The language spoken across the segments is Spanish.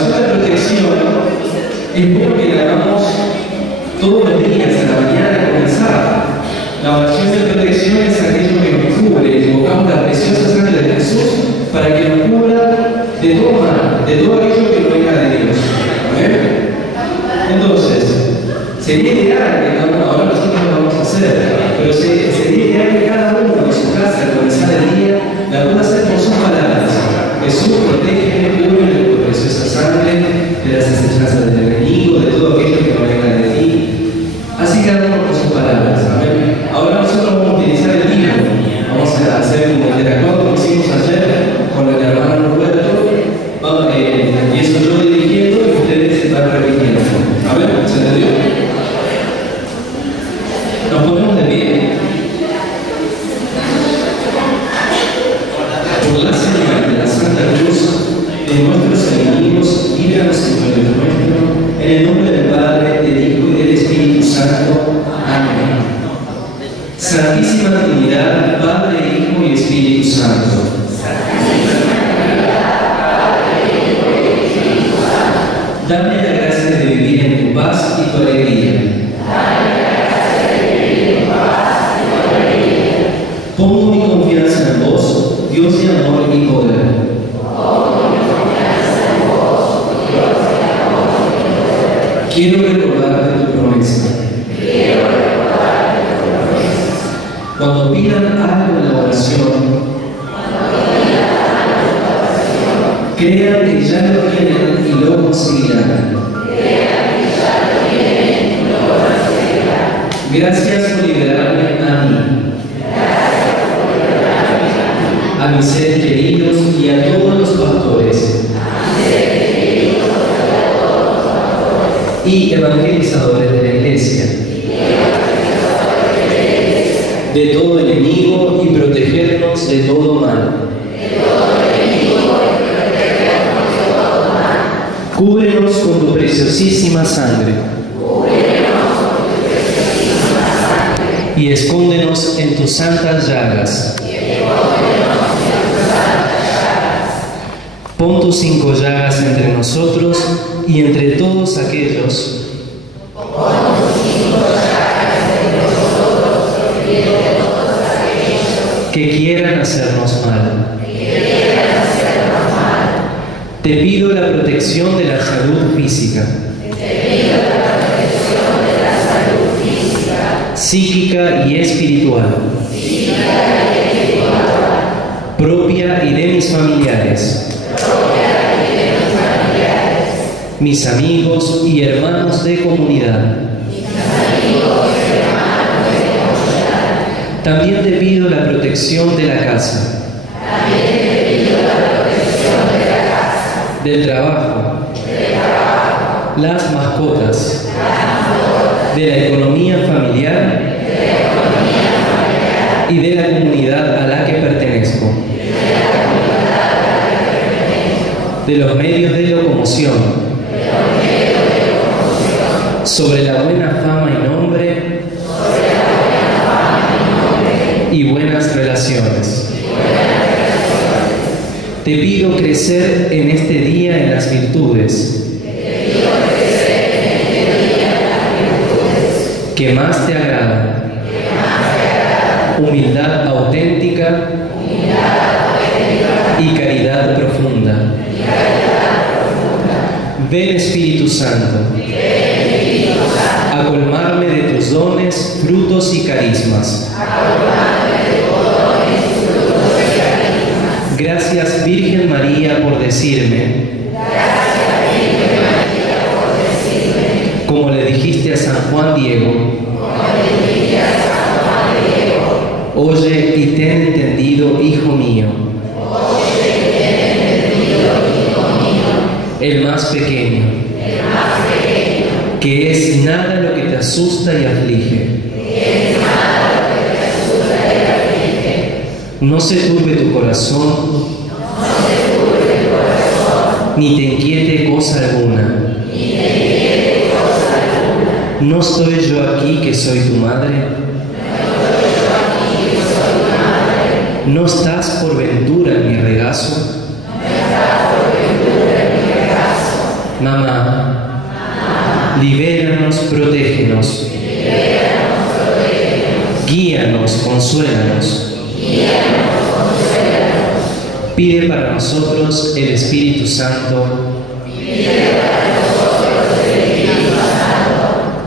oración de protección es bueno que la hagamos todos los días, a la mañana de comenzar. La oración de protección es aquello que nos cubre, invocamos la preciosa sangre de Jesús para que nos cubra de todo mal, de todo aquello que no venga de Dios. ¿Amén? Entonces, sería ideal que ahora nosotros lo vamos a hacer, pero sería ideal que cada uno en su casa al comenzar el día la pueda hacer con sus palabras. Jesús, protégeme, cúbreme con preciosa sangre de las acechanzas del enemigo, de todo aquello que no venga de ti. Así cada uno con sus palabras. ¿Amén? Ahora nosotros vamos a utilizar el libro. Vamos a hacer un interactuado como hicimos ayer con el hermano Roberto. Y eso yo dirigiendo y ustedes se van repitiendo. A ver, ¿se entendió? Nos ponemos de pie. Por la señal de la Santa Cruz de nuestros enemigos, líbranos en Dios nuestro, en el nombre del Padre, del Hijo y del Espíritu Santo. Amén. Santísima Trinidad, Padre, Hijo y Espíritu Santo. Dame la gracia de vivir en tu paz y tu alegría. Pongo mi confianza en vos, Dios de amor y poder. Quiero recordarte tu promesa. Cuando pidan algo en la oración, crean que ya lo tienen y lo conseguirán. Gracias por liberarme a mí, a mis seres queridos y a todos los pastores y evangelizadores de la Iglesia, de todo enemigo y protegernos de todo mal. Cúbrenos con tu preciosísima sangre y escóndenos en tus santas llagas. Pon tus 5 llagas entre nosotros y entre todos aquellos que quieran hacernos mal. Te pido la protección de la salud física, psíquica y espiritual, propia y de mis familiares, mis amigos y hermanos de comunidad. También te pido la protección de la casa, del trabajo, las mascotas, de la economía familiar y de la comunidad a la que pertenezco, de los medios de locomoción, sobre la buena fama y nombre y buenas relaciones. Te pido crecer en este día en las virtudes que más te agradan. Humildad auténtica y caridad profunda. Ven Espíritu Santo a colmarme de tus dones, frutos y carismas. Gracias Virgen María por decirme, como le dijiste a San Juan Diego, oye y ten entendido, hijo mío, el más pequeño, que es nada lo que te asusta y aflige. No se turbe tu corazón, ni te inquiete cosa alguna. ¿No estoy yo aquí que soy tu madre? ¿No estás por ventura en mi regazo? Mamá, libéranos, protégenos. Guíanos, consuélanos. Pide para nosotros el Espíritu Santo.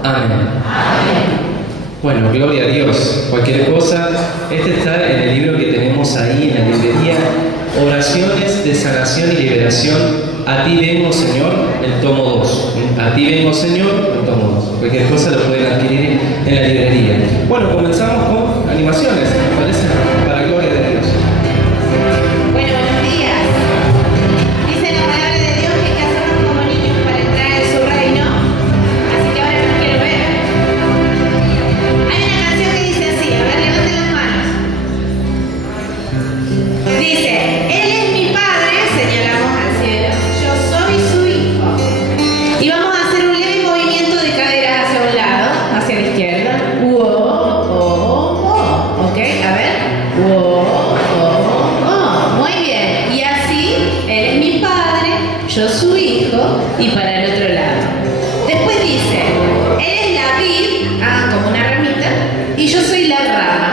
Amén. Bueno, gloria a Dios. Cualquier cosa, este está en el libro que tenemos ahí en la librería. Oraciones de sanación y liberación. A ti vengo, Señor, el tomo 2. A ti vengo, Señor, el tomo 2. Cualquier cosa lo pueden adquirir en la librería. Bueno, comenzamos con animaciones, ¿me parece? Para gloria de Dios. Bueno, buenos días. Dice la palabra de Dios que hay que hacernos como niños para entrar en su reino. Así que ahora los quiero ver. Hay una canción que dice así, a ver, levanten las manos. Dice, Él es mi Padre, señalamos al cielo, yo soy su hijo. Y vamos a hacer un leve movimiento de cadera hacia un lado, hacia la izquierda. Ok, a ver. Muy bien. Y así, Él es mi Padre, yo su hijo, y para el otro lado. Después dice, Él es la vid, como una ramita, y yo soy la rama.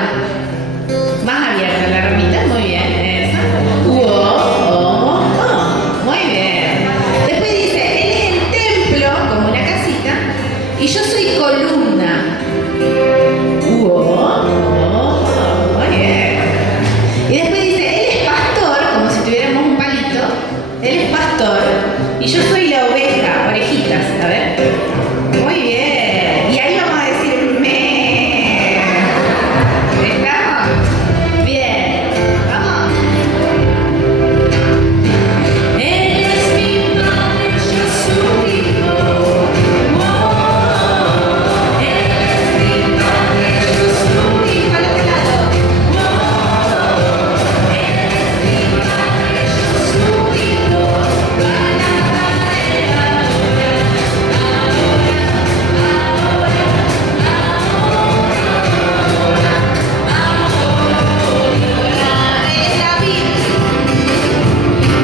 Más abierta la ramita, muy bien, esa. Muy bien. Después dice, Él es el templo, como una casita, y yo soy columna. Muy bien. Y después dice, Él es pastor, como si tuviéramos un palito. Él es pastor, y yo soy la oveja, orejitas, a ver. Muy bien. Y ahí vamos a decir, me. ¿Estamos? Bien. Vamos. Él es mi Padre, yo su hijo. Él es mi Padre, yo su hijo. Al otro lado. Él es mi Padre, yo su hijo.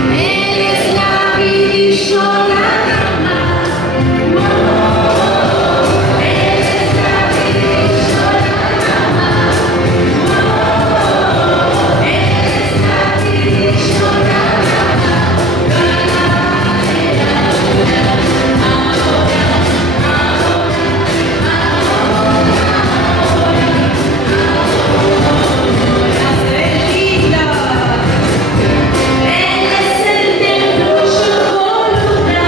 Él es la vid y yo la rama. Él es la vid y yo la rama. Él es la vid y yo la rama. Él es el templo, yo columna.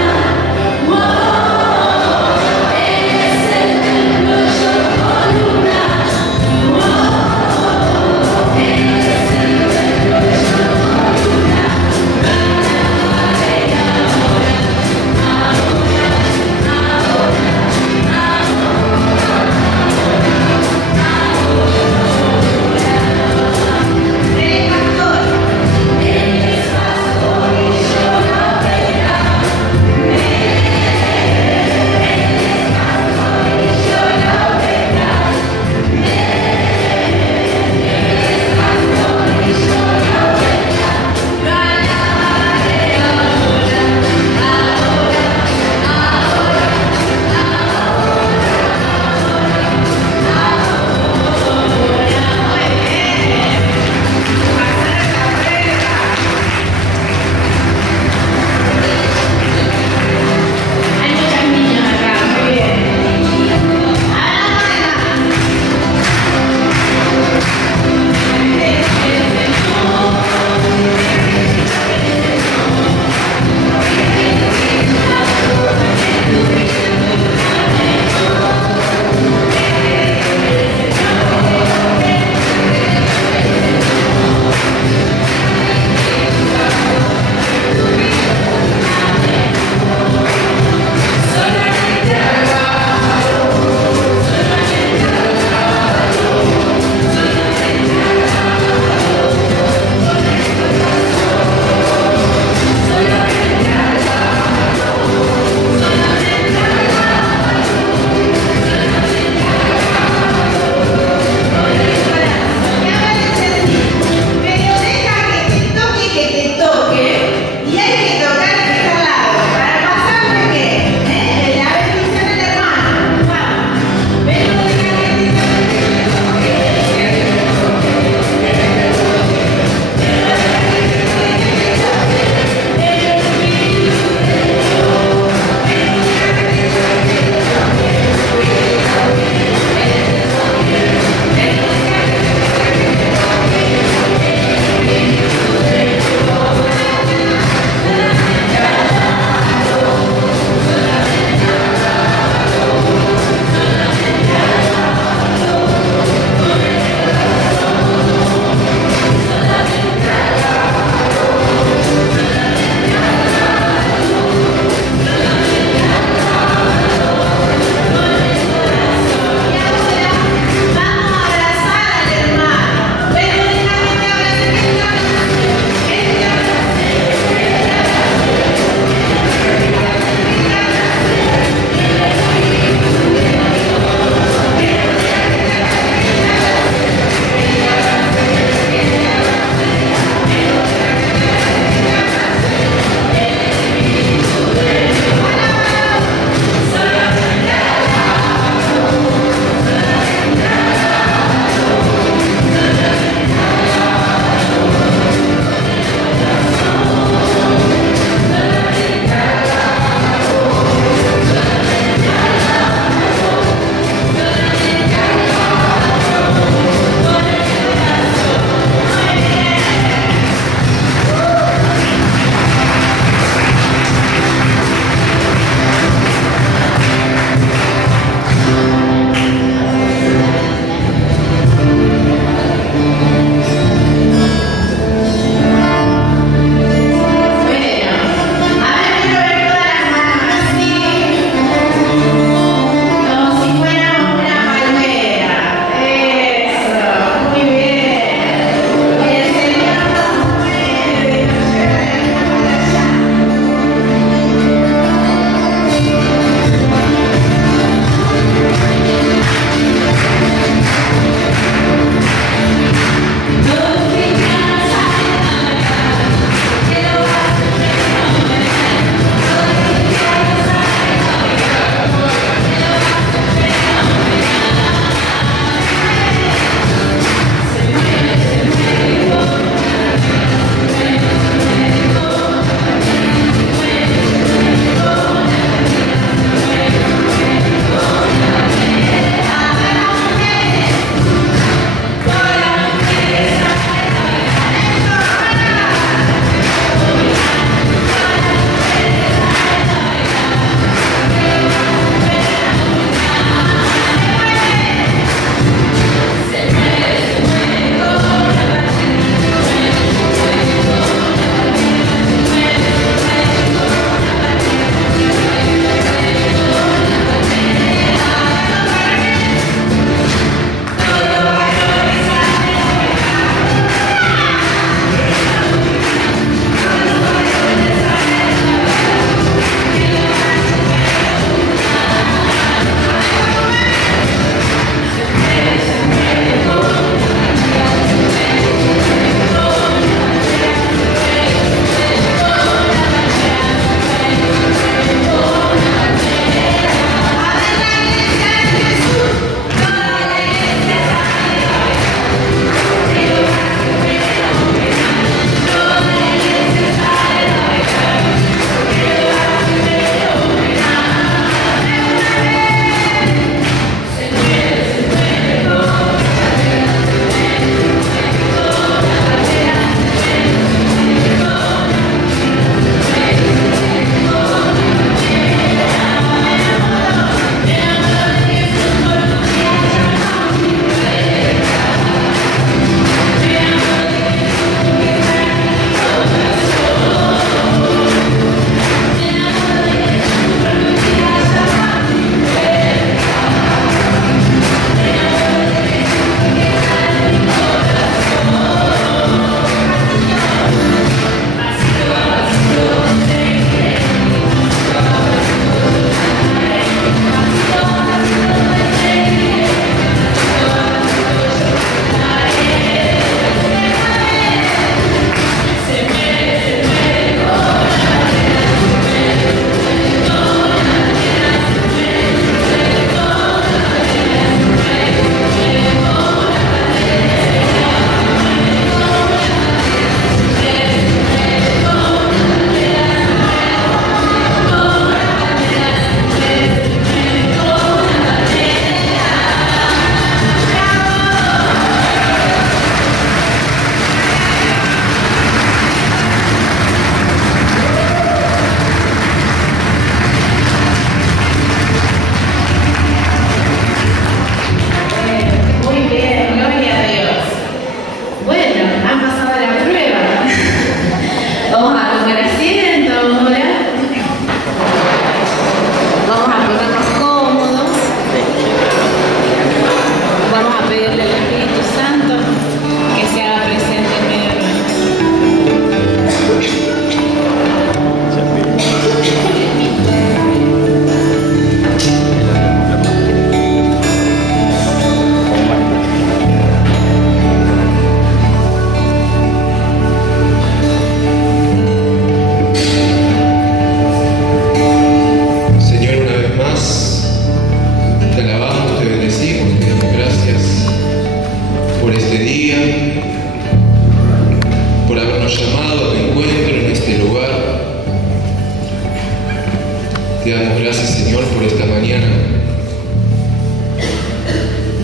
Te damos gracias, Señor, por esta mañana,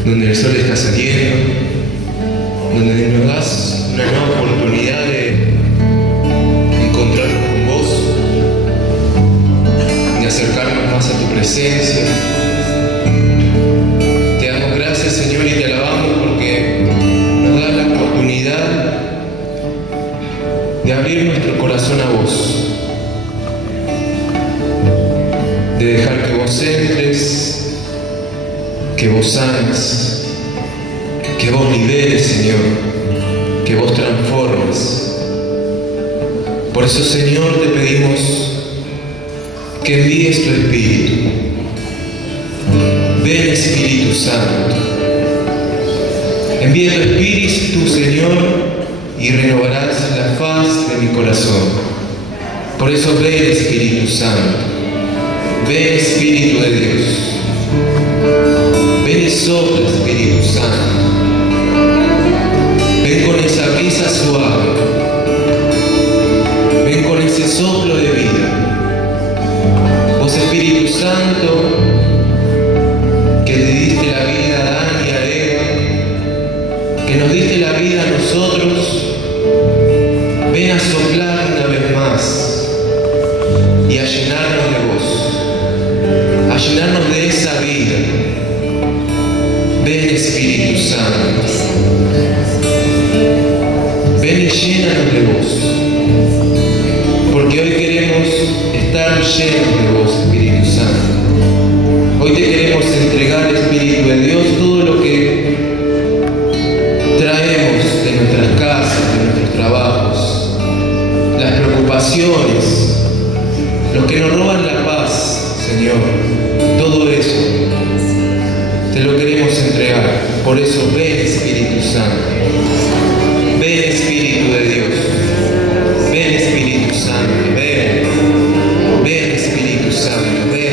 donde el sol está saliendo, donde nos das una nueva oportunidad de encontrarnos con vos, de acercarnos más a tu presencia. Te damos gracias, Señor, y te alabamos porque nos das la oportunidad de abrir nuestro corazón a vos, de dejar que vos entres, que vos sanes, que vos liberes, Señor, que vos transformes. Por eso, Señor, te pedimos que envíes tu Espíritu. Ven, Espíritu Santo. Envía tu Espíritu, Señor, y renovarás la faz de mi corazón. Por eso ven, Espíritu Santo. Ven, Espíritu de Dios. Ven y sopla, Espíritu Santo. Ven con esa brisa suave. Ven con ese soplo de vida. Vos, Espíritu Santo, que le diste la vida a Adán y a Eva, que nos diste la vida a nosotros, ven a soplar una vez más y a llenarnos de vos, a llenarnos de esa vida. Ven, Espíritu Santo, ven y llénanos de vos, porque hoy queremos estar llenos de vos, Espíritu Santo. Hoy te queremos entregar, Espíritu de Dios, todo lo que traemos de nuestras casas, de nuestros trabajos, las preocupaciones, los que nos roban la paz, Señor, todo eso te lo queremos entregar. Por eso ven, Espíritu Santo, ven, Espíritu de Dios, ven, Espíritu Santo, ven, Espíritu Santo, ven.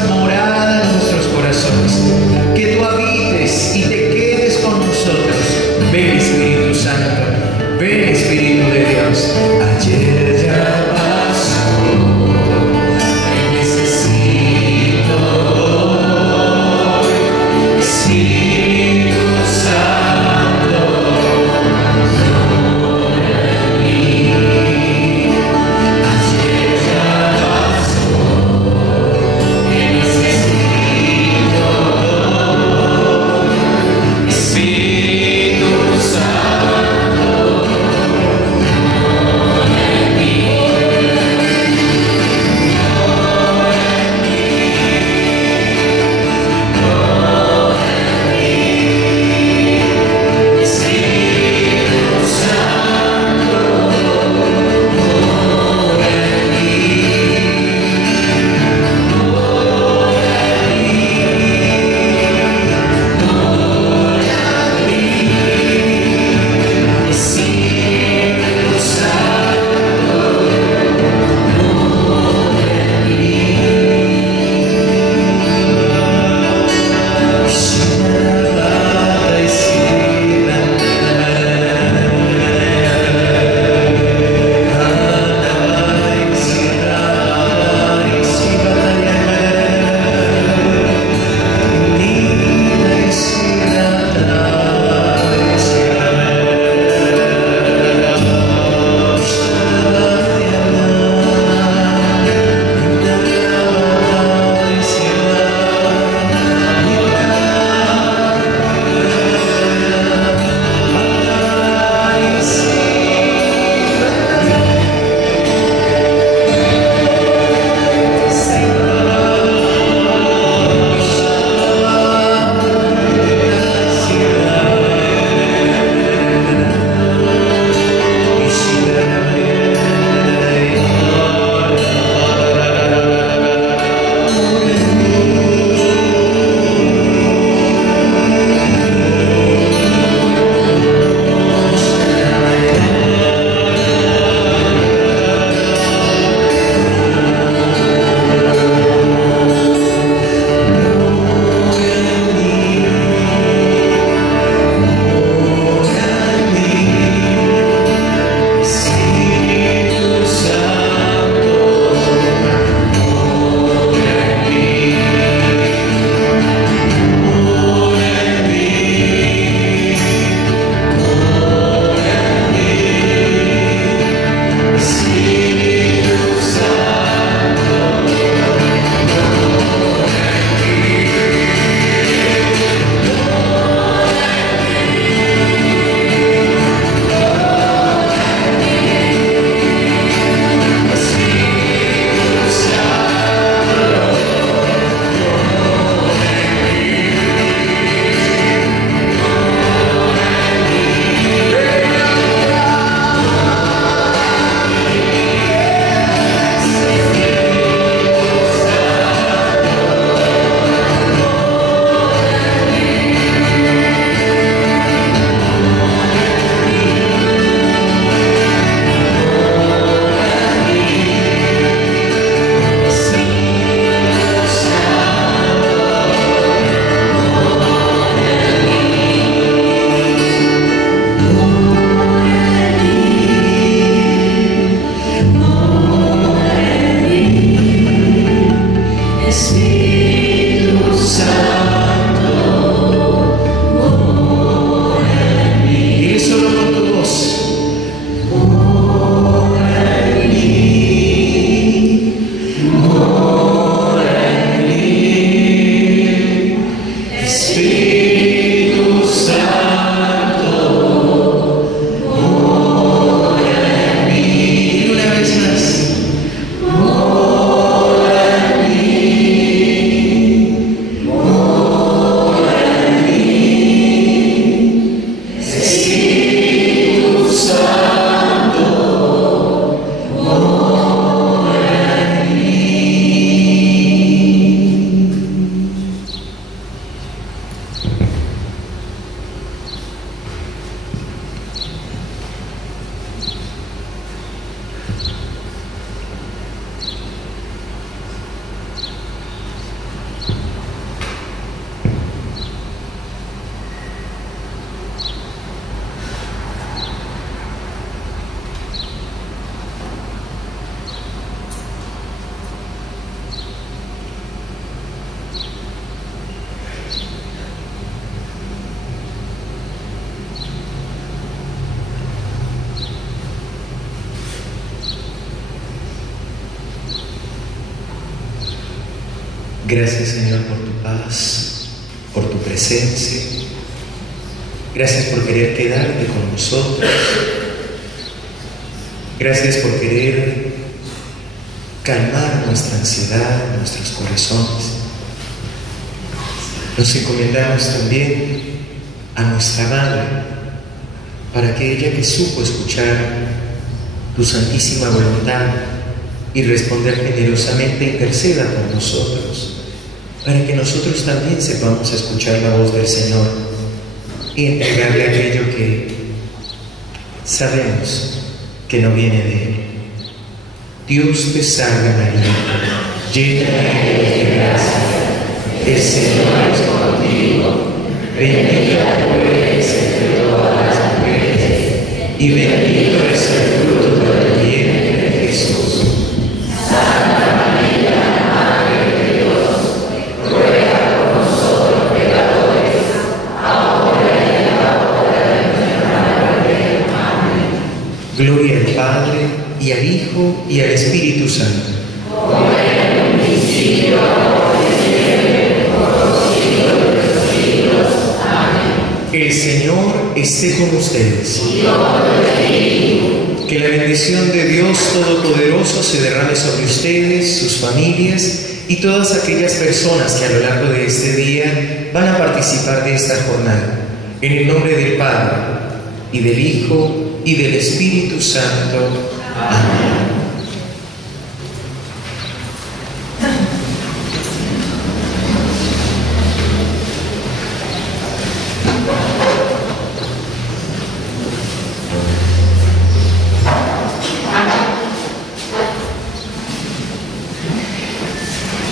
hagas morada en nuestros corazones, que tú habites y te quedes con nosotros. Ven Espíritu Santo, ven Espíritu de Dios. Ayer ya pasó, te necesito hoy, Espíritu Santo, sobre mí. Ayer ya pasó, te necesito. Gracias, Señor, por tu paz, por tu presencia. Gracias por querer quedarte con nosotros. Gracias por querer calmar nuestra ansiedad, nuestros corazones. Nos encomendamos también a nuestra Madre, para que ella, que supo escuchar tu santísima voluntad y responder generosamente, interceda por nosotros, para que nosotros también sepamos escuchar la voz del Señor y entregarle aquello que sabemos que no viene de Él. Dios te salve María, llena eres de gracia, el Señor es contigo, bendita tú eres entre todas las mujeres, y bendito es el fruto de tu vientre, Jesús. Santa María, Madre de Dios, ruega por nosotros pecadores, ahora y en la hora de nuestra muerte. Amén. Gloria al Padre, y al Hijo, y al Espíritu Santo. Como en un principio, ahora y siempre, por los siglos de los siglos. Amén. El Señor esté con ustedes. Y con tu espíritu. Que la bendición de Dios Todopoderoso se derrame sobre ustedes, sus familias y todas aquellas personas que a lo largo de este día van a participar de esta jornada. En el nombre del Padre, y del Hijo, y del Espíritu Santo. Amén.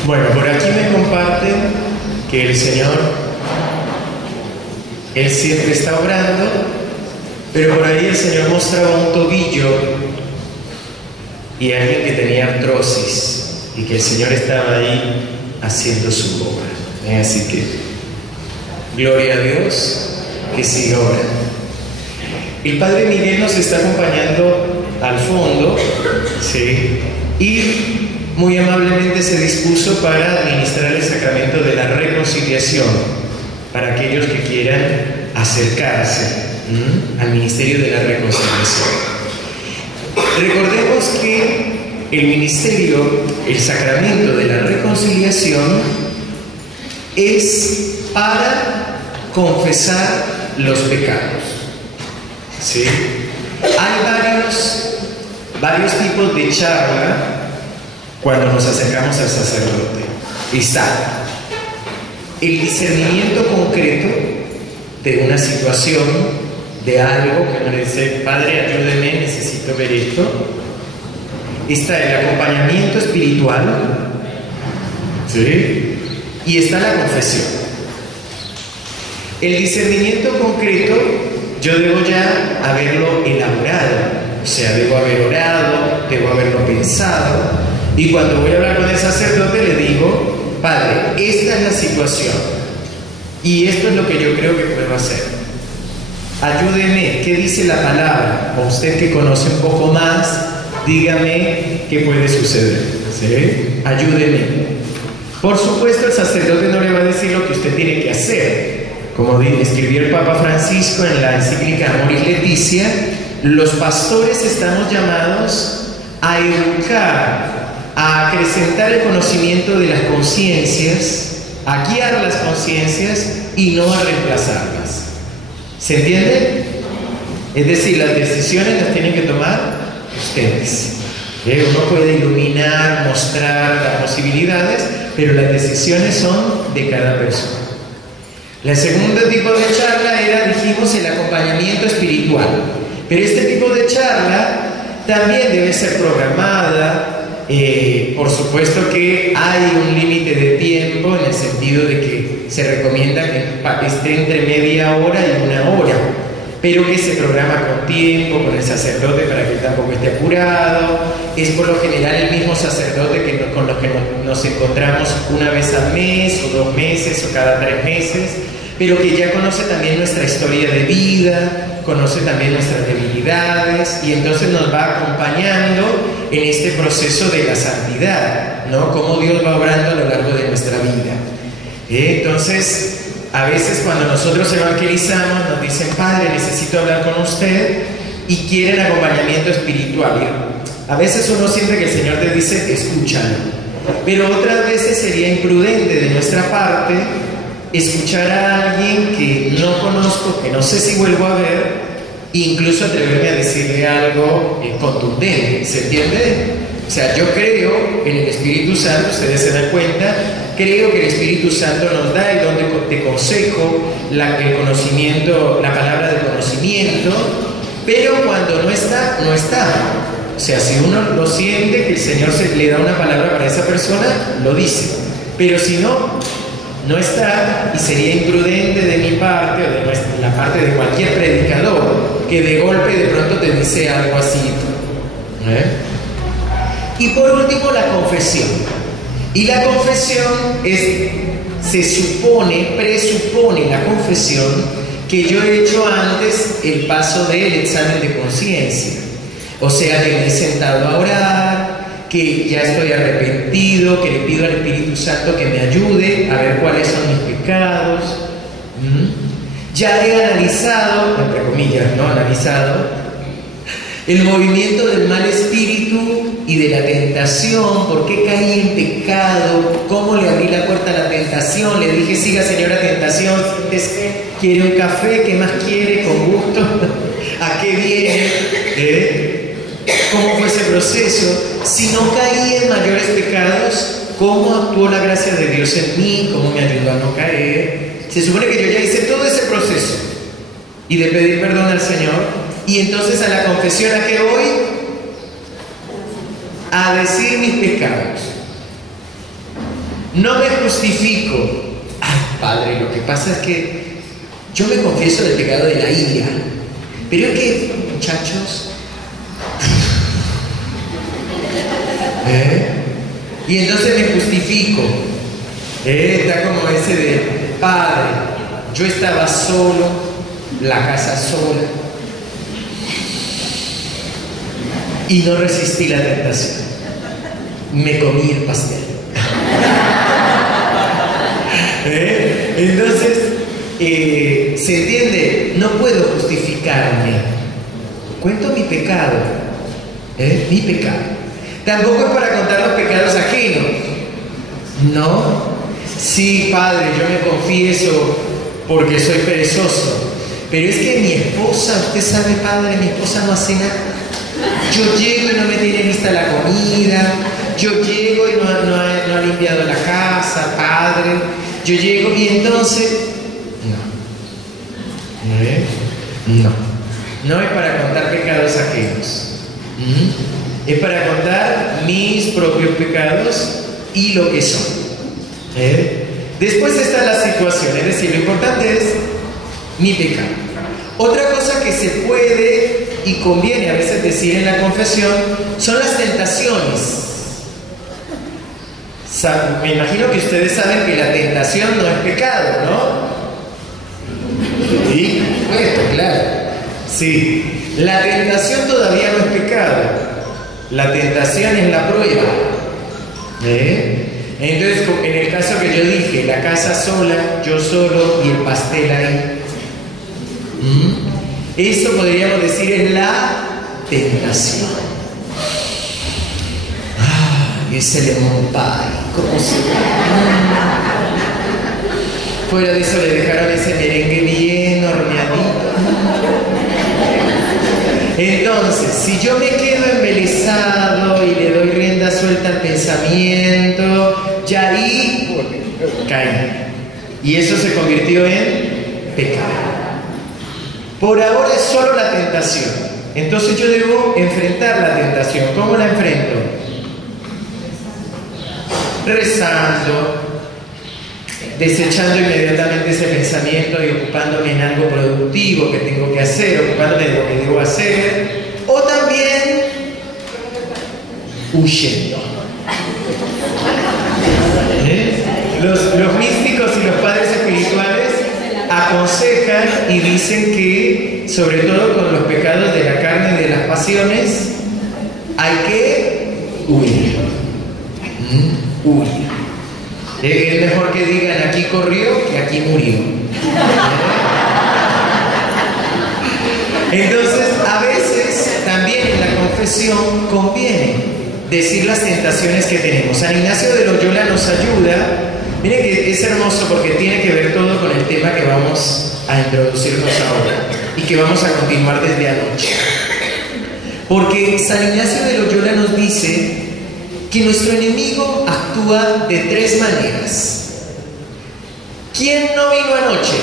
Bueno, por aquí me comparten que el Señor, Él siempre está obrando, pero por ahí el Señor mostraba un tobillo y alguien que tenía artrosis y que el Señor estaba ahí haciendo su obra. Así que, gloria a Dios, que siga orando. El Padre Miguel nos está acompañando al fondo, ¿sí? Y muy amablemente se dispuso para administrar el sacramento de la reconciliación para aquellos que quieran acercarse al ministerio de la reconciliación. Recordemos que el ministerio, el sacramento de la reconciliación, es para confesar los pecados. ¿Sí? Hay varios tipos de charla cuando nos acercamos al sacerdote. Está el discernimiento concreto de una situación, de algo que uno le dice: Padre, ayúdeme, necesito ver esto. Está el acompañamiento espiritual, ¿sí? Y está la confesión. El discernimiento concreto, yo debo ya haberlo elaborado, o sea, debo haber orado, debo haberlo pensado. Y cuando voy a hablar con el sacerdote le digo: Padre, esta es la situación y esto es lo que yo creo que puedo hacer. Ayúdeme, ¿qué dice la palabra? O usted que conoce un poco más, dígame qué puede suceder. ¿Sí? Ayúdeme. Por supuesto, el sacerdote no le va a decir lo que usted tiene que hacer. Como escribió el Papa Francisco en la encíclica Amoris Laetitia, los pastores estamos llamados a educar, a acrecentar el conocimiento de las conciencias, a guiar las conciencias y no a reemplazarlas. ¿Se entiende? Es decir, las decisiones las tienen que tomar ustedes. Uno puede iluminar, mostrar las posibilidades, pero las decisiones son de cada persona. El segundo tipo de charla era, dijimos, el acompañamiento espiritual. Pero este tipo de charla también debe ser programada. Por supuesto que hay un límite de tiempo, en el sentido de que se recomienda que esté entre media hora y una hora, pero que se programa con tiempo, con el sacerdote, para que él tampoco esté apurado. Es por lo general el mismo sacerdote con los que nos encontramos una vez al mes, o 2 meses, o cada 3 meses, pero que ya conoce también nuestra historia de vida, conoce también nuestras debilidades y entonces nos va acompañando en este proceso de la santidad, ¿no? Cómo Dios va obrando a lo largo de nuestra vida. Entonces, a veces cuando nosotros evangelizamos nos dicen, Padre, necesito hablar con usted y quieren acompañamiento espiritual. A veces uno siente que el Señor te dice, escúchalo. Pero otras veces sería imprudente de nuestra parte escuchar a alguien que no conozco, que no sé si vuelvo a ver, incluso atreverme a decirle algo contundente, ¿se entiende? O sea, yo creo en el Espíritu Santo, ustedes se dan cuenta, creo que el Espíritu Santo nos da el don de consejo, el conocimiento, la palabra de conocimiento, pero cuando no está, no está. O sea, si uno lo siente, que el Señor le da una palabra para esa persona, lo dice. Pero si no, no está, y sería imprudente de mi parte, o de la parte de cualquier predicador, que de golpe de pronto te dice algo así. Y por último, la confesión. Y la confesión presupone la confesión que yo he hecho antes el paso del examen de conciencia. O sea, que me he sentado a orar, que ya estoy arrepentido, que le pido al Espíritu Santo que me ayude a ver cuáles son mis pecados. Ya he analizado, entre comillas, ¿no? Analizado el movimiento del mal espíritu y de la tentación, por qué caí en pecado, cómo le abrí la puerta a la tentación, le dije, siga señora tentación, ¿quiere un café? ¿Qué más quiere? Con gusto. ¿A qué viene? ¿Cómo fue ese proceso? Si no caí en mayores pecados, ¿cómo actuó la gracia de Dios en mí? ¿Cómo me ayudó a no caer? Se supone que yo ya hice todo ese proceso y de pedir perdón al Señor. Y entonces a la confesión, ¿a qué voy? A decir mis pecados. No me justifico. Ay, Padre, lo que pasa es que yo me confieso del pecado de la ira. Pero es que, muchachos, y entonces me justifico. Está como ese de, Padre, yo estaba solo, la casa sola, y no resistí la tentación. Me comí el pastel. Entonces, ¿se entiende? No puedo justificarme. Cuento mi pecado. Mi pecado. Tampoco es para contar los pecados ajenos. No. Sí, Padre, yo me confieso porque soy perezoso. Pero es que mi esposa, usted sabe, Padre, mi esposa no hace nada. Yo llego y no me tiene lista la comida. Yo llego y no ha limpiado la casa, Padre. Yo llego y entonces... No es para contar pecados ajenos. Es para contar mis propios pecados y lo que son. Después está la situación, es decir, lo importante es mi pecado. Otra cosa que se puede y conviene a veces decir en la confesión son las tentaciones. Me imagino que ustedes saben que la tentación no es pecado, ¿no? Sí, bueno, claro. Sí, la tentación todavía no es pecado. La tentación es la prueba. Entonces, en el caso que yo dije, la casa sola, yo solo y el pastel ahí. Eso podríamos decir es la tentación. Ese lemon pie, ¿cómo se llama? Fuera de eso le dejaron ese merengue bien horneadito. Entonces, si yo me quedo embelesado y le doy rienda suelta al pensamiento, ya ahí caí. Y eso se convirtió en pecado. Por ahora es solo la tentación. Entonces yo debo enfrentar la tentación. ¿Cómo la enfrento? Rezando, desechando inmediatamente ese pensamiento y ocupándome en algo productivo que tengo que hacer, ocupándome de lo que debo hacer, o también huyendo. Los místicos y los padres espirituales aconsejan explican y dicen que, sobre todo con los pecados de la carne y de las pasiones, hay que huir. Huir. Es mejor que digan aquí corrió que aquí murió. Entonces, a veces también en la confesión conviene decir las tentaciones que tenemos. San Ignacio de Loyola nos ayuda. Miren que es hermoso porque tiene que ver todo con el tema que vamos a introducirnos ahora y que vamos a continuar desde anoche. Porque San Ignacio de Loyola nos dice que nuestro enemigo actúa de tres maneras. ¿Quién no vino anoche?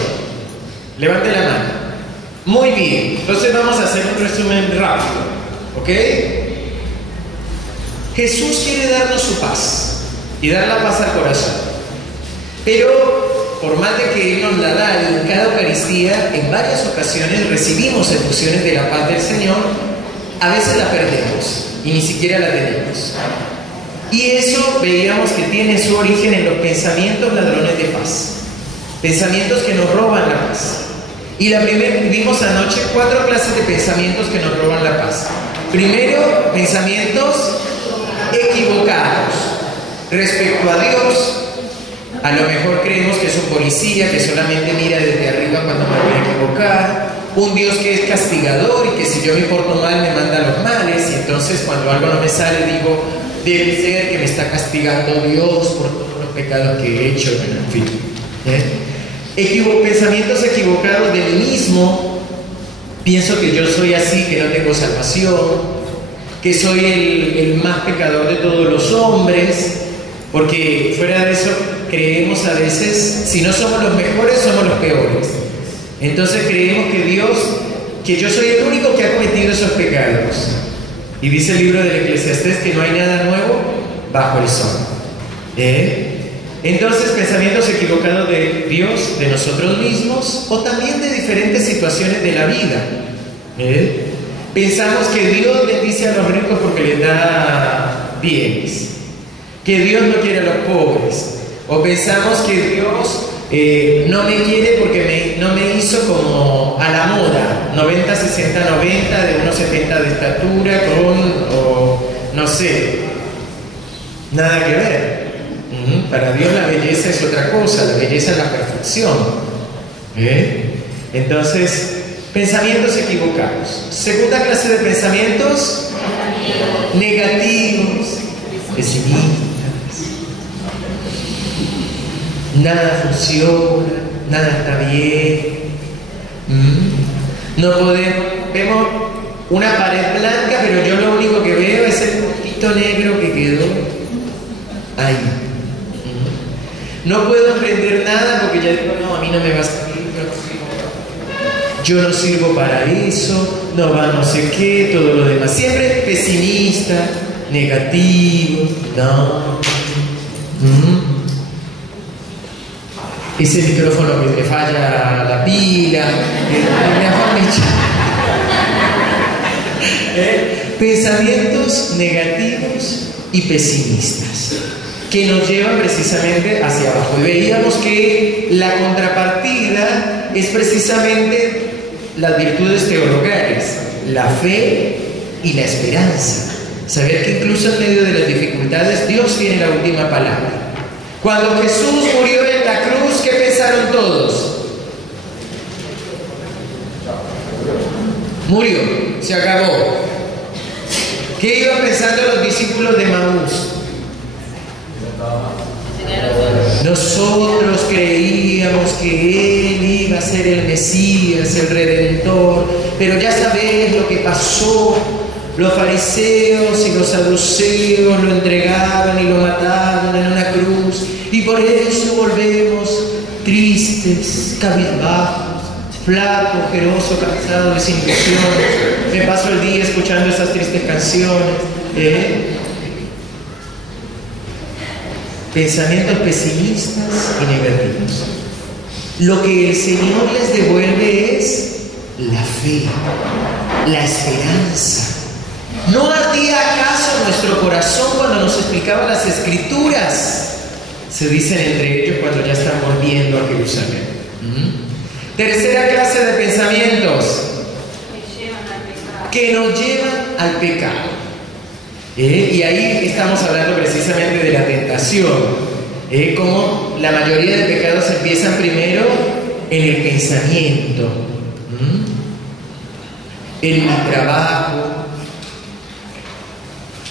Levante la mano. Muy bien, entonces vamos a hacer un resumen rápido, ¿ok? Jesús quiere darnos su paz y dar la paz al corazón, pero por más de que Él nos la da en cada Eucaristía, en varias ocasiones recibimos efusiones de la paz del Señor, a veces la perdemos y ni siquiera la tenemos. Y eso veíamos que tiene su origen en los pensamientos ladrones de paz, pensamientos que nos roban la paz. Y vimos anoche 4 clases de pensamientos que nos roban la paz. Primero, pensamientos equivocados respecto a Dios. A lo mejor creemos que es un policía que solamente mira desde arriba cuando me voy a equivocar. Un Dios que es castigador y que si yo me porto mal me manda los males. Y entonces cuando algo no me sale digo, debe ser que me está castigando Dios por todos los pecados que he hecho. En fin. Pensamientos equivocados de mí mismo. Pienso que yo soy así, que no tengo salvación, que soy el más pecador de todos los hombres, porque fuera de eso creemos a veces, si no somos los mejores, somos los peores. Entonces creemos que yo soy el único que ha cometido esos pecados. Y dice el libro del Eclesiastés que no hay nada nuevo bajo el sol. Entonces, pensamientos equivocados de Dios, de nosotros mismos, o también de diferentes situaciones de la vida. Pensamos que Dios bendice a los ricos porque les da bienes, que Dios no quiere a los pobres, o pensamos que Dios no me quiere porque no me hizo como a la moda, 90, 60, 90, de unos 70 de estatura, o no sé, nada que ver. Para Dios la belleza es otra cosa, la belleza es la perfección. Entonces, pensamientos equivocados. Segunda clase de pensamientos negativos, pesimistas. Nada funciona, nada está bien. No podemos, vemos una pared blanca, pero yo lo único que veo es el puntito negro que quedó ahí. No puedo emprender nada porque ya digo, no, a mí no me va a salir, yo no sirvo para eso, no va no sé qué, todo lo demás. Siempre pesimista, negativo, no. Ese micrófono que le falla la pila, pensamientos negativos y pesimistas que nos llevan precisamente hacia abajo. Y veíamos que la contrapartida es precisamente las virtudes teologales, la fe y la esperanza. Saber que incluso en medio de las dificultades Dios tiene la última palabra. Cuando Jesús murió en la cruz, ¿qué pensaron todos? Murió, se acabó. ¿Qué iban pensando los discípulos de Maús? Nosotros creíamos que Él iba a ser el Mesías, el Redentor, pero ya sabés lo que pasó. Los fariseos y los saduceos lo entregaron y lo mataron en una cruz, y por eso volvemos tristes, cabizbajos, flacos, ojerosos, cansados, desilusionados. Me paso el día escuchando esas tristes canciones. Pensamientos pesimistas y negativos. Lo que el Señor les devuelve es la fe, la esperanza. ¿No ardía acaso nuestro corazón cuando nos explicaban las Escrituras? Se dicen entre ellos cuando ya están volviendo a Jerusalén. Tercera clase de pensamientos que nos llevan al pecado. Y ahí estamos hablando precisamente de la tentación. Como la mayoría de pecados empiezan primero en el pensamiento. En mi trabajo.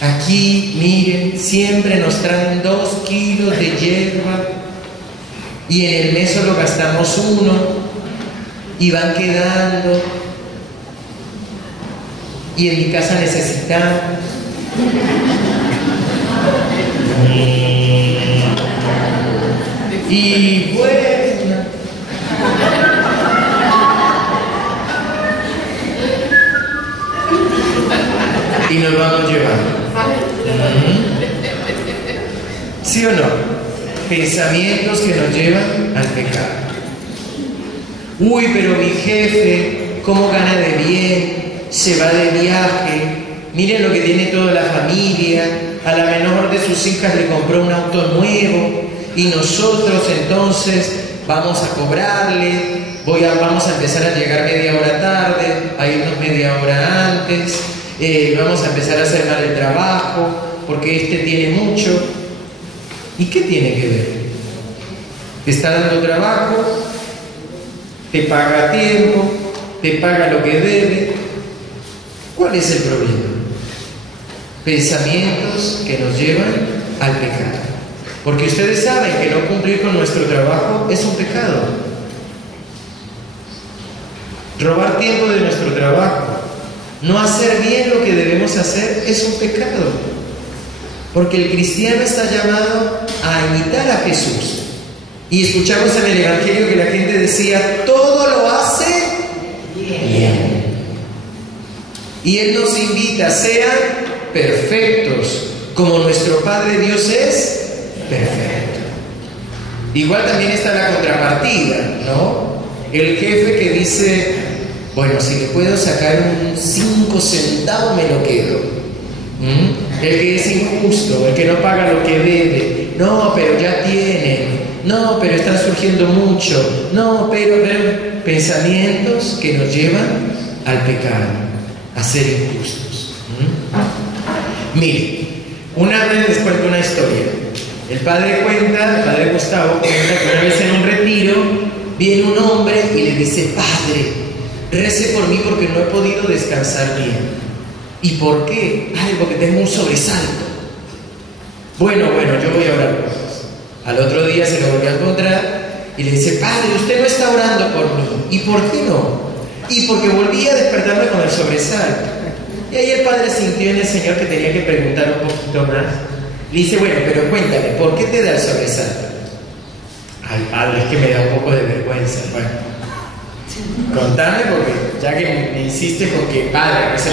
Aquí, miren, siempre nos traen 2 kilos de hierba y en el mes solo gastamos 1 y van quedando. Y en mi casa necesitamos. Y bueno. Y nos vamos llevando. ¿Sí o no? Pensamientos que nos llevan al pecado. Uy, pero mi jefe, ¿cómo gana de bien? Se va de viaje. Miren lo que tiene toda la familia. A la menor de sus hijas le compró un auto nuevo. Y nosotros entonces vamos a cobrarle. Vamos a empezar a llegar media hora tarde, a irnos media hora antes. Vamos a empezar a hacer mal el trabajo porque este tiene mucho. ¿Y qué tiene que ver? Te está dando trabajo, te paga a tiempo, te paga lo que debe. ¿Cuál es el problema? Pensamientos que nos llevan al pecado. Porque ustedes saben que no cumplir con nuestro trabajo es un pecado. Robar tiempo de nuestro trabajo, no hacer bien lo que debemos hacer es un pecado. Porque el cristiano está llamado a imitar a Jesús. Y escuchamos en el Evangelio que la gente decía, todo lo hace bien. Y Él nos invita, sean perfectos, como nuestro Padre Dios es perfecto. Igual también está la contrapartida, ¿no? El jefe que dice, bueno, si le puedo sacar un 5 centavos me lo quedo. El que es injusto, el que no paga lo que debe. No, pero ya tienen. No, pero están surgiendo mucho. No, pero pensamientos que nos llevan al pecado, a ser injustos. Mire, una vez les cuento una historia. El padre Gustavo cuenta que una vez en un retiro viene un hombre y le dice, padre, rece por mí porque no he podido descansar bien. ¿Y por qué? Ay, porque tengo un sobresalto. Bueno, yo voy a orar por vos. Al otro día se lo volvió a encontrar y le dice, padre, usted no está orando por mí. ¿Y por qué no? Y porque volví a despertarme con el sobresalto. Y ahí el padre sintió en el Señor que tenía que preguntar un poquito más. Le dice, bueno, pero cuéntame, ¿por qué te da el sobresalto? Ay, padre, es que me da un poco de vergüenza. Bueno, contame porque ya que me insiste con que, padre, recé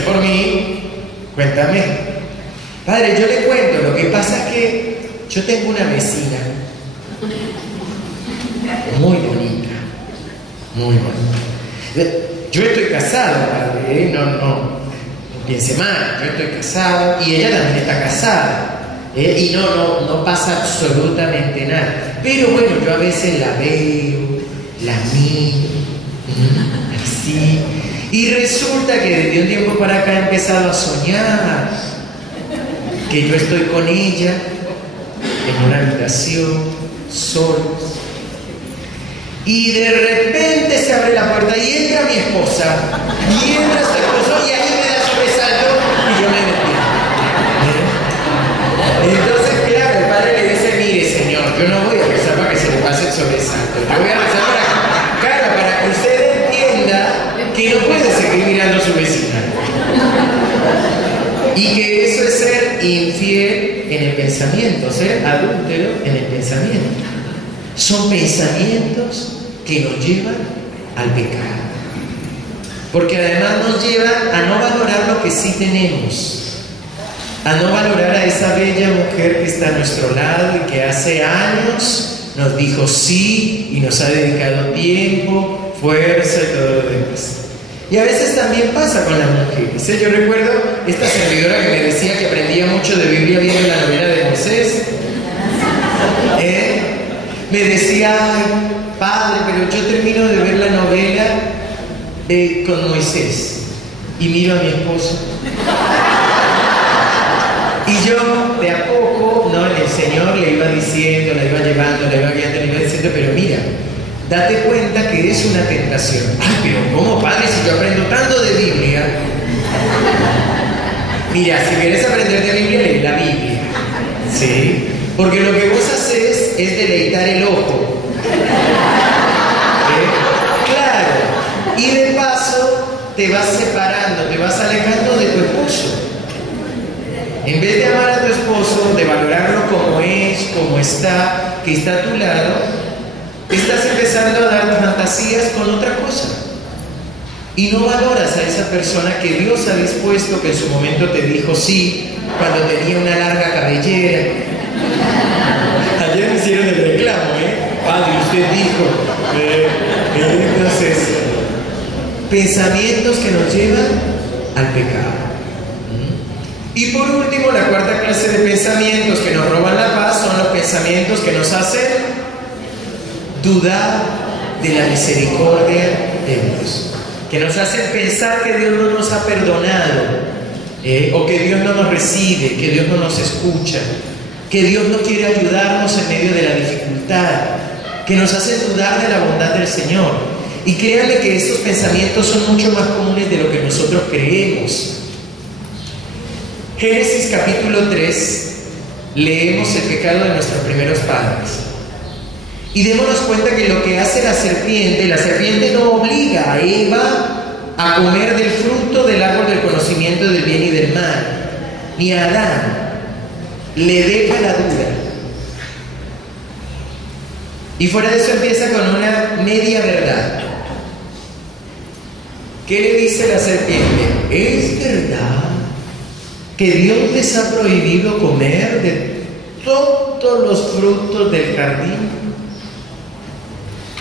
por mí, cuéntame. Padre, yo le cuento, lo que pasa es que yo tengo una vecina muy bonita, muy bonita. Yo estoy casado, padre, no piense mal, yo estoy casado y ella también está casada. Y no pasa absolutamente nada. Pero bueno, yo a veces la veo, la miro, así. Y resulta que desde un tiempo para acá he empezado a soñar que yo estoy con ella en una habitación, solos. Y de repente se abre la puerta y entra mi esposa. Y entra su esposo y ahí me da sobresalto y yo me despierto. Entonces, claro, el padre le dice, mire señor, yo no voy a rezar para que se le pase el sobresalto. Yo voy a rezar para que usted entienda que no puede seguir mirando a su vecina. Y que eso es ser infiel en el pensamiento, ser adúltero en el pensamiento. Son pensamientos que nos llevan al pecado. Porque además nos llevan a no valorar lo que sí tenemos. A no valorar a esa bella mujer que está a nuestro lado y que hace años nos dijo sí y nos ha dedicado tiempo, fuerza y todo lo demás. Y a veces también pasa con las mujeres. Yo recuerdo esta servidora que me decía que aprendía mucho de Biblia viendo la novela de Moisés. Me decía, ay, padre, pero yo termino de ver la novela con Moisés y miro a mi esposo. Y yo de a poco, ¿no? El Señor le iba diciendo, la iba llevando, la iba guiando, le iba diciendo, pero mira, date cuenta que es una tentación. Ay, pero ¿cómo, padre, si yo aprendo tanto de Biblia? Mira, si quieres aprender de Biblia, lee la Biblia. ¿Sí? Porque lo que vos haces es deleitar el ojo. Claro. Y de paso te vas separando, te vas alejando de tu esposo. En vez de amar a tu esposo, de valorarlo como es, como está, que está a tu lado, estás empezando a dar fantasías con otra cosa. Y no valoras a esa persona que Dios ha dispuesto, que en su momento te dijo sí, cuando tenía una larga cabellera. Ayer me hicieron el reclamo, Padre, usted dijo. Entonces, pensamientos que nos llevan al pecado. Y por último, la cuarta clase de pensamientos que nos roban la paz son los pensamientos que nos hacen dudar de la misericordia de Dios, que nos hacen pensar que Dios no nos ha perdonado, o que Dios no nos recibe, que Dios no nos escucha, que Dios no quiere ayudarnos en medio de la dificultad, que nos hacen dudar de la bondad del Señor. Y créanme que estos pensamientos son mucho más comunes de lo que nosotros creemos. Génesis capítulo 3, leemos el pecado de nuestros primeros padres. Y démonos cuenta que lo que hace la serpiente no obliga a Eva a comer del fruto del árbol del conocimiento del bien y del mal, ni a Adán, le deja la duda. Y fuera de eso empieza con una media verdad. ¿Qué le dice la serpiente? ¿Es verdad que Dios les ha prohibido comer de todos los frutos del jardín?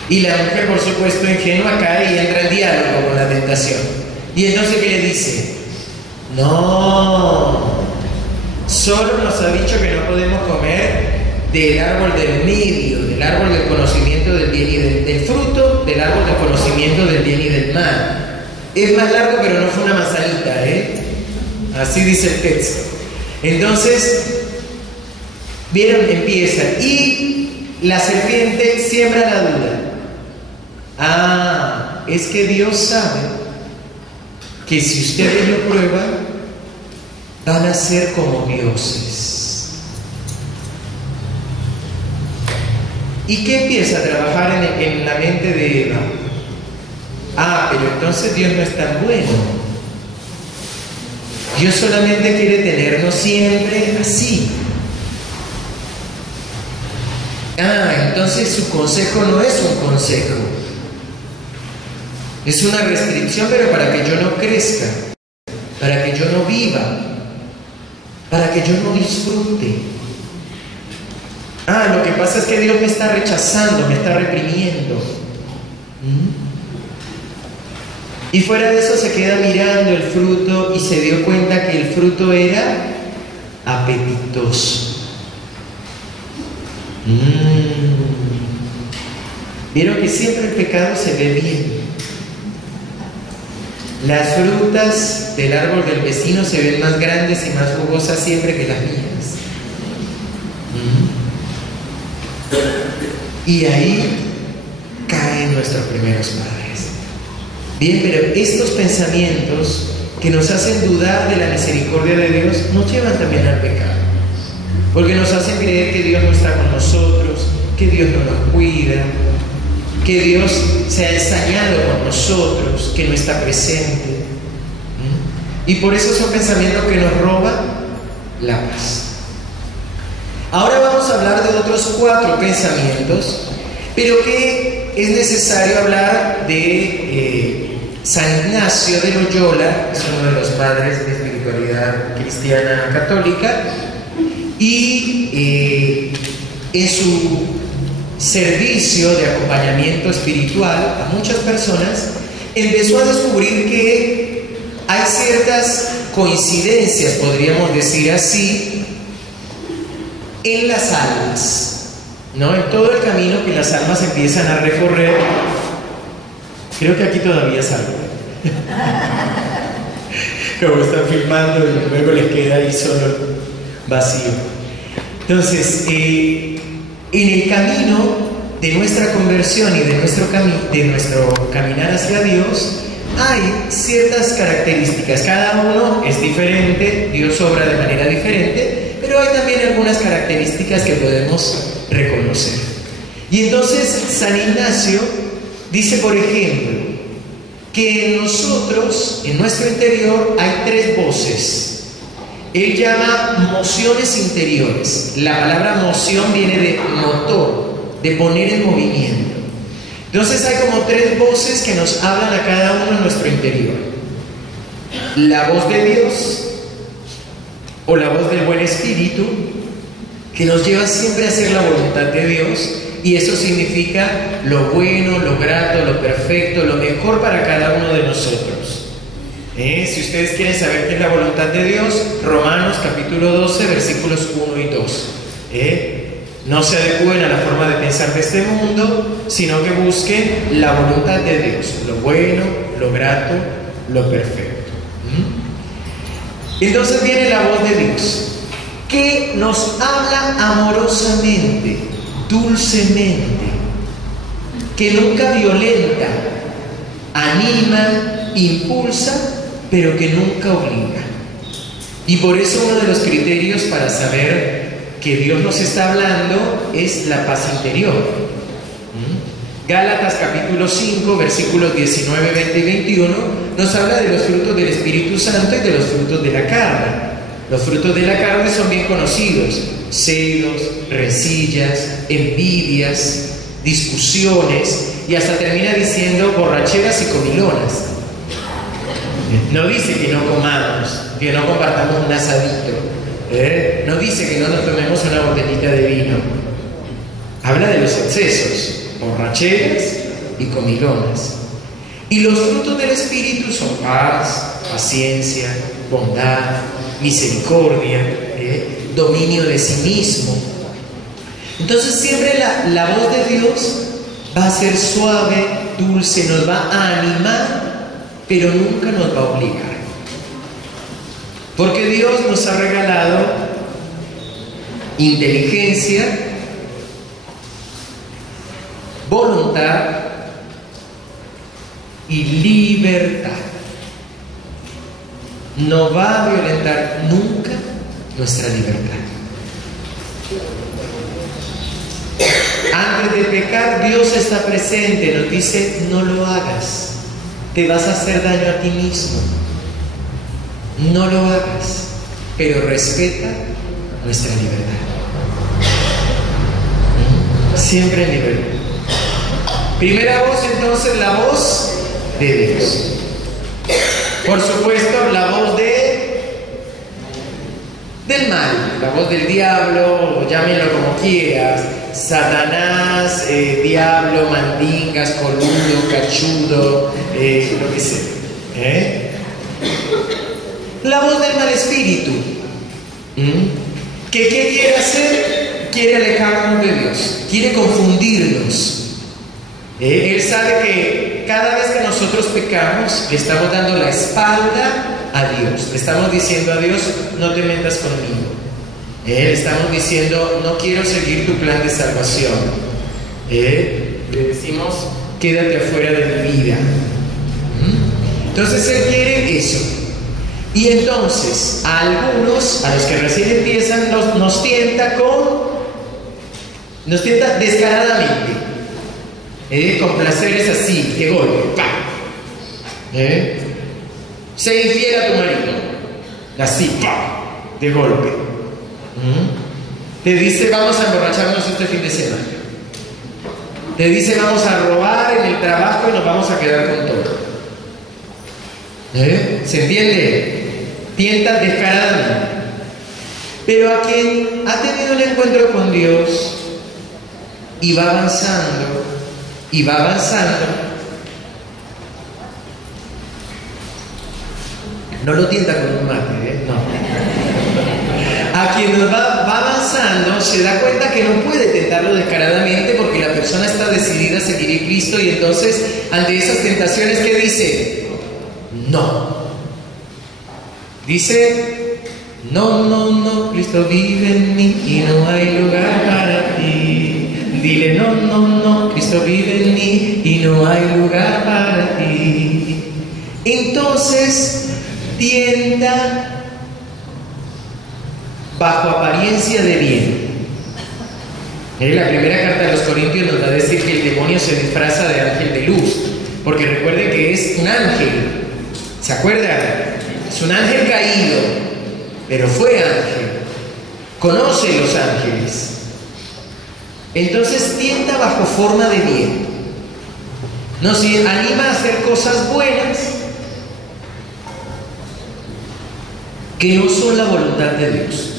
Y la mujer, por supuesto, ingenua, cae y entra en diálogo con la tentación. Y entonces, ¿qué le dice? No, solo nos ha dicho que no podemos comer del árbol del medio, del árbol del conocimiento del bien y del fruto, del árbol del conocimiento del bien y del mal. Es más largo, pero no fue una manzanita, Así dice el texto. Entonces, vieron, empieza. Y la serpiente siembra la duda. Ah, es que Dios sabe que si ustedes lo prueban, van a ser como dioses. ¿Y qué empieza a trabajar en la mente de Eva? Ah, pero entonces Dios no es tan bueno. Dios solamente quiere tenernos siempre así. Ah, entonces su consejo no es un consejo. Es una restricción, pero para que yo no crezca, para que yo no viva, para que yo no disfrute. Ah, lo que pasa es que Dios me está rechazando, me está reprimiendo. Y fuera de eso se queda mirando el fruto y se dio cuenta que el fruto era apetitoso. Vieron que siempre el pecado se ve bien. Las frutas del árbol del vecino se ven más grandes y más jugosas siempre que las mías. Y ahí caen nuestros primeros padres. Bien, pero estos pensamientos que nos hacen dudar de la misericordia de Dios nos llevan también al pecado. Porque nos hacen creer que Dios no está con nosotros, que Dios no nos cuida, que Dios se ha ensañado con nosotros, que no está presente. Y por eso son pensamientos que nos roban la paz. Ahora vamos a hablar de otros 4 pensamientos, pero que es necesario hablar de San Ignacio de Loyola, es uno de los padres de espiritualidad cristiana católica, y en su servicio de acompañamiento espiritual a muchas personas, empezó a descubrir que hay ciertas coincidencias, podríamos decir así, en las almas. ¿no? En todo el camino que las almas empiezan a recorrer. Creo que aquí todavía salgo. Como están filmando y luego les queda ahí solo vacío. Entonces, en el camino de nuestra conversión y de nuestro caminar hacia Dios, hay ciertas características. Cada uno es diferente, Dios obra de manera diferente, pero hay también algunas características que podemos reconocer. Y entonces San Ignacio dice, por ejemplo, que en nosotros, en nuestro interior, hay 3 voces. Él llama mociones interiores. La palabra moción viene de motor, de poner en movimiento. Entonces hay como 3 voces que nos hablan a cada uno en nuestro interior. La voz de Dios, o la voz del buen espíritu, que nos lleva siempre a hacer la voluntad de Dios, y eso significa lo bueno, lo grato, lo perfecto, lo mejor para cada uno de nosotros. Si ustedes quieren saber qué es la voluntad de Dios, Romanos capítulo 12, versículos 1 y 2. No se adecúen a la forma de pensar de este mundo, sino que busquen la voluntad de Dios, lo bueno, lo grato, lo perfecto. Entonces viene la voz de Dios, que nos habla amorosamente, dulcemente, que nunca violenta, anima, impulsa, pero que nunca obliga. Y por eso uno de los criterios para saber que Dios nos está hablando es la paz interior. Gálatas capítulo 5, versículos 19, 20 y 21 nos habla de los frutos del Espíritu Santo y de los frutos de la carne. Los frutos de la carne son bien conocidos: celos, rencillas, envidias, discusiones, y hasta termina diciendo borracheras y comilonas. No dice que no comamos, que no compartamos un asadito, no dice que no nos tomemos una botellita de vino. Habla de los excesos, borracheras y comilonas. Y los frutos del Espíritu son paz, paciencia, bondad, misericordia, dominio de sí mismo. Entonces siempre la voz de Dios va a ser suave, dulce, nos va a animar, pero nunca nos va a obligar. Porque Dios nos ha regalado inteligencia, voluntad y libertad. No va a violentar nunca nuestra libertad. Antes de pecar, Dios está presente, nos dice: no lo hagas, te vas a hacer daño a ti mismo. No lo hagas, pero respeta nuestra libertad. Siempre en libertad. Primera voz, entonces, la voz de Dios. Por supuesto, la voz del mal, la voz del diablo, o llámenlo como quieras: Satanás, diablo, mandingas, coludo, cachudo, lo que sea. La voz del mal espíritu, que ¿qué quiere hacer? Quiere alejarnos de Dios, quiere confundirnos. Él sabe que cada vez que nosotros pecamos, le estamos dando la espalda a Dios. Le estamos diciendo a Dios: no te metas conmigo. Le estamos diciendo: no quiero seguir tu plan de salvación. Le decimos: quédate afuera de mi vida. Entonces Él quiere eso. Y entonces a algunos, a los que recién empiezan, nos tienta descaradamente, con placeres así, de golpe, ¡pam! Sé infiel a tu marido, así, ¡pam!, de golpe. Te dice: vamos a emborracharnos este fin de semana. Te dice: vamos a robar en el trabajo y nos vamos a quedar con todo. ¿Se entiende? Tienta descaradamente. Pero a quien ha tenido un encuentro con Dios y va avanzando, no lo tienta con un mate, no. a quien nos va avanzando se da cuenta que no puede tentarlo descaradamente porque la persona está decidida a seguir a Cristo, y entonces ante esas tentaciones, ¿qué dice? No. Dice, no, Cristo vive en mí y no hay lugar para ti. Dile, no, Cristo vive en mí y no hay lugar para ti. Entonces tienta bajo apariencia de bien. La primera carta de los Corintios nos va a decir que el demonio se disfraza de ángel de luz, porque recuerden que es un ángel. ¿Se acuerdan? Es un ángel caído, pero fue ángel. Conoce los ángeles. Entonces tienta bajo forma de bien. Nos anima a hacer cosas buenas que no son la voluntad de Dios.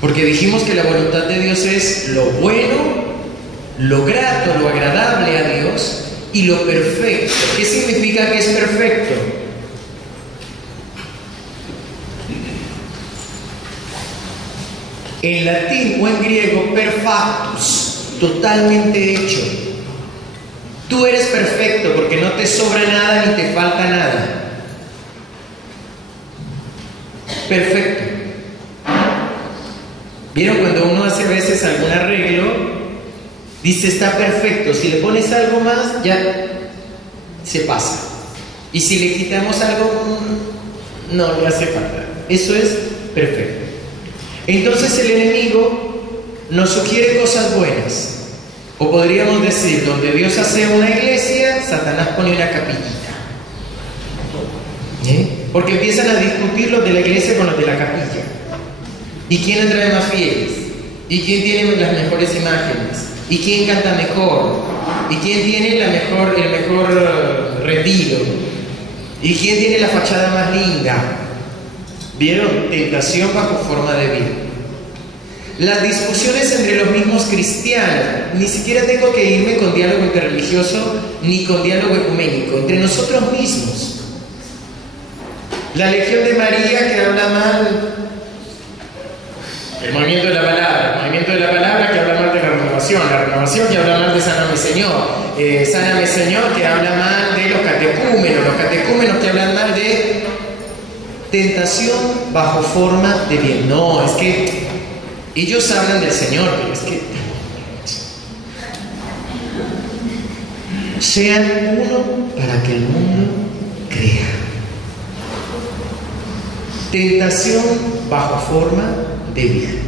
Porque dijimos que la voluntad de Dios es lo bueno, lo grato, lo agradable a Dios y lo perfecto. ¿Qué significa que es perfecto? En latín o en griego, perfectus, totalmente hecho. Tú eres perfecto porque no te sobra nada ni te falta nada. Perfecto. ¿Vieron cuando uno hace a veces algún arreglo? Dice está perfecto, si le pones algo más ya se pasa, y si le quitamos algo no le hace falta. Eso es perfecto. Entonces el enemigo nos sugiere cosas buenas, o podríamos decir, donde Dios hace una iglesia, Satanás pone una capillita. Porque empiezan a discutir los de la iglesia con los de la capilla. ¿Y quién le trae más fieles? ¿Y quién tiene las mejores imágenes? ¿Y quién canta mejor? ¿Y quién tiene el mejor retiro? ¿Y quién tiene la fachada más linda? ¿Vieron? Tentación bajo forma de bien. Las discusiones entre los mismos cristianos. Ni siquiera tengo que irme con diálogo interreligioso ni con diálogo ecuménico. Entre nosotros mismos. La Legión de María que habla mal. El movimiento de la palabra que habla mal de la renovación que habla mal de Sáname Señor que habla mal de los catecúmenos que hablan mal de tentación bajo forma de bien. No, es que ellos hablan del Señor, pero es que sean uno para que el mundo crea. Tentación bajo forma de bien.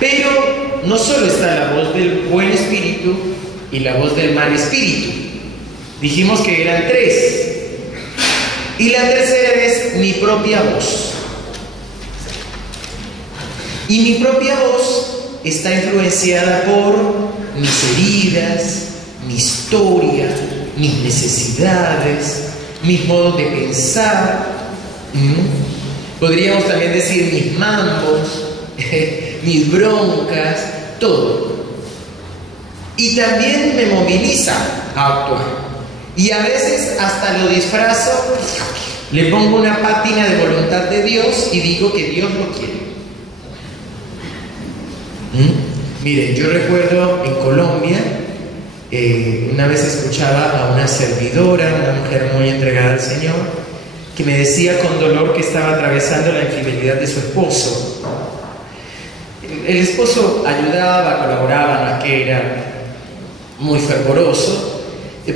Pero no solo está la voz del buen espíritu y la voz del mal espíritu. Dijimos que eran tres. Y la tercera es mi propia voz. Y mi propia voz está influenciada por mis heridas, mi historia, mis necesidades, mis modos de pensar. Podríamos también decir mis mambos, mis broncas, todo. Y también me moviliza a actuar. Y a veces hasta lo disfrazo, le pongo una pátina de voluntad de Dios y digo que Dios lo quiere. Miren, yo recuerdo en Colombia, una vez escuchaba a una servidora, una mujer muy entregada al Señor, que me decía con dolor que estaba atravesando la infidelidad de su esposo. El esposo ayudaba, colaboraba, no es que era muy fervoroso,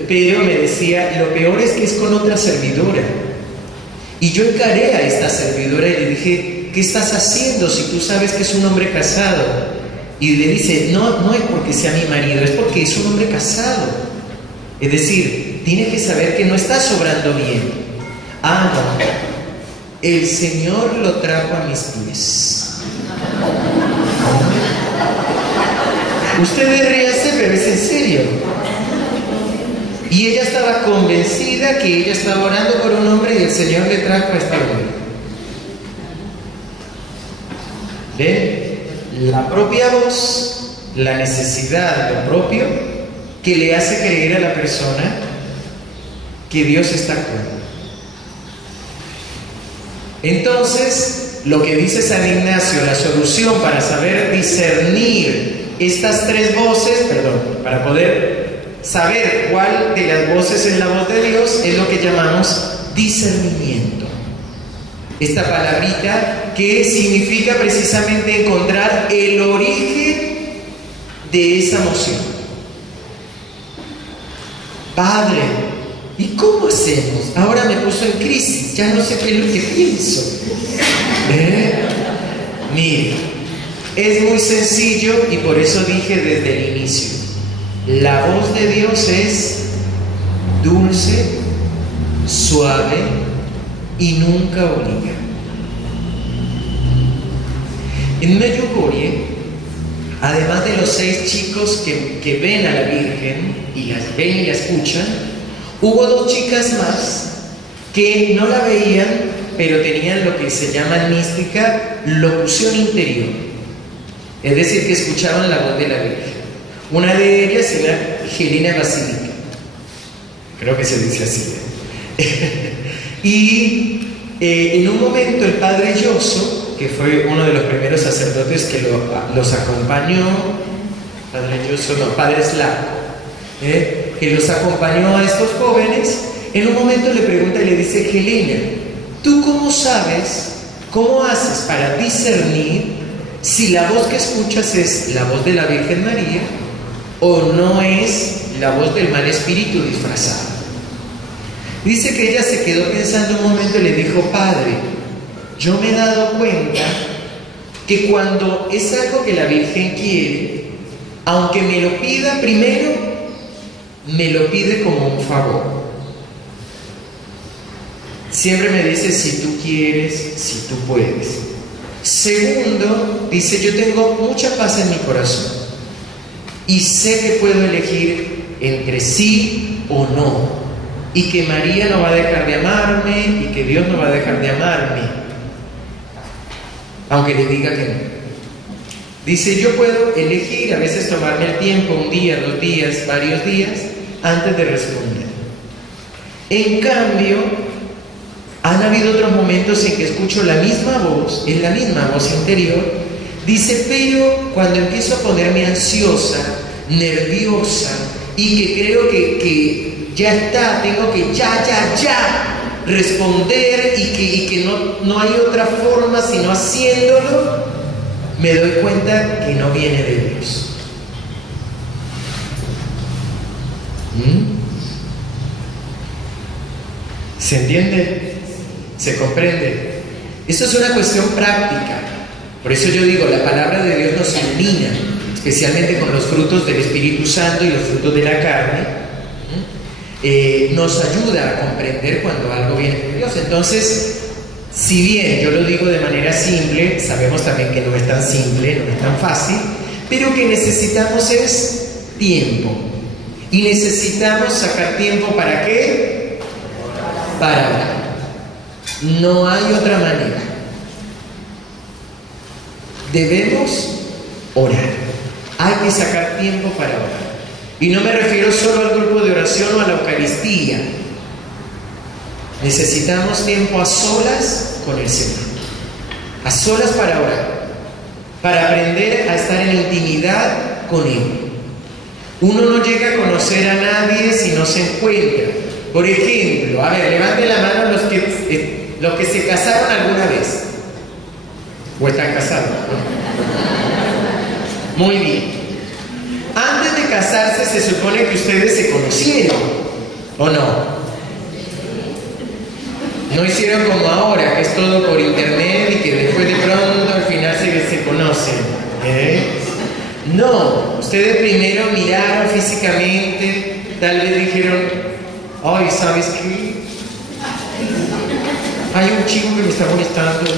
pero me decía, lo peor es que es con otra servidora. Y yo encaré a esta servidora y le dije, ¿qué estás haciendo si tú sabes que es un hombre casado? Y le dice, no es porque sea mi marido, es porque es un hombre casado. Es decir, tiene que saber que no está sobrando bien. Ah, no, el Señor lo trajo a mis pies. Ustedes ríanse, pero es en serio. Y ella estaba convencida que ella estaba orando por un hombre y el Señor le trajo a este hombre. ¿Ven? La propia voz, la necesidad, lo propio, que le hace creer a la persona que Dios está actuando. Entonces, lo que dice San Ignacio, la solución para saber discernir estas tres voces, para poder saber cuál de las voces es la voz de Dios, es lo que llamamos discernimiento. Esta palabrita que significa precisamente encontrar el origen de esa emoción. Padre, ¿y cómo hacemos? Ahora me puso en crisis, ya no sé qué es lo que pienso. Mire, es muy sencillo y por eso dije desde el inicio, la voz de Dios es dulce, suave y nunca obliga. En Medjugorje, además de los 6 chicos que ven a la Virgen y las ven y la escuchan, hubo 2 chicas más que no la veían, pero tenían lo que se llama en mística locución interior. Es decir, que escuchaban la voz de la Virgen. Una de ellas era Helena Basílica. Creo que se dice así. Y en un momento el padre Yoso, que fue uno de los primeros sacerdotes que los acompañó, padre Slavko, que los acompañó a estos jóvenes, en un momento le pregunta y le dice: Helena, ¿tú cómo sabes, cómo haces para discernir si la voz que escuchas es la voz de la Virgen María o no es la voz del mal espíritu disfrazado? Dice que ella se quedó pensando un momento y le dijo: Padre, yo me he dado cuenta que cuando es algo que la Virgen quiere, aunque me lo pida primero, me lo pide como un favor. Siempre me dice: si tú quieres, si tú puedes. Segundo, dice: yo tengo mucha paz en mi corazón y sé que puedo elegir entre sí o no, y que María no va a dejar de amarme y que Dios no va a dejar de amarme, aunque le diga que no. Dice: yo puedo elegir, a veces tomarme el tiempo, 1 día, 2 días, varios días, antes de responder. En cambio, han habido otros momentos en que escucho la misma voz, es la misma voz interior. Dice: pero cuando empiezo a ponerme ansiosa, nerviosa, y que creo que ya está, tengo que ya responder y que no hay otra forma sino haciéndolo, me doy cuenta que no viene de Dios. ¿Se entiende? ¿Se comprende? Esto es una cuestión práctica. Por eso yo digo, la palabra de Dios nos ilumina, especialmente con los frutos del Espíritu Santo y los frutos de la carne. Nos ayuda a comprender cuando algo viene de Dios. Entonces, si bien yo lo digo de manera simple, sabemos también que no es tan simple, no es tan fácil, pero que necesitamos es tiempo. Y necesitamos sacar tiempo ¿para qué? Para orar. No hay otra manera. Debemos orar. Hay que sacar tiempo para orar. Y no me refiero solo al grupo de oración o a la Eucaristía. Necesitamos tiempo a solas con el Señor. A solas para orar. Para aprender a estar en intimidad con Él. Uno no llega a conocer a nadie si no se encuentra. Por ejemplo, a ver, levanten la mano los que se casaron alguna vez. ¿O están casados? Muy bien. Antes de casarse se supone que ustedes se conocieron, ¿o no? No hicieron como ahora, que es todo por internet y que después de pronto al final se conocen. No, ustedes primero miraron físicamente, tal vez dijeron: ay, ¿sabes qué? Hay un chico que me está molestando,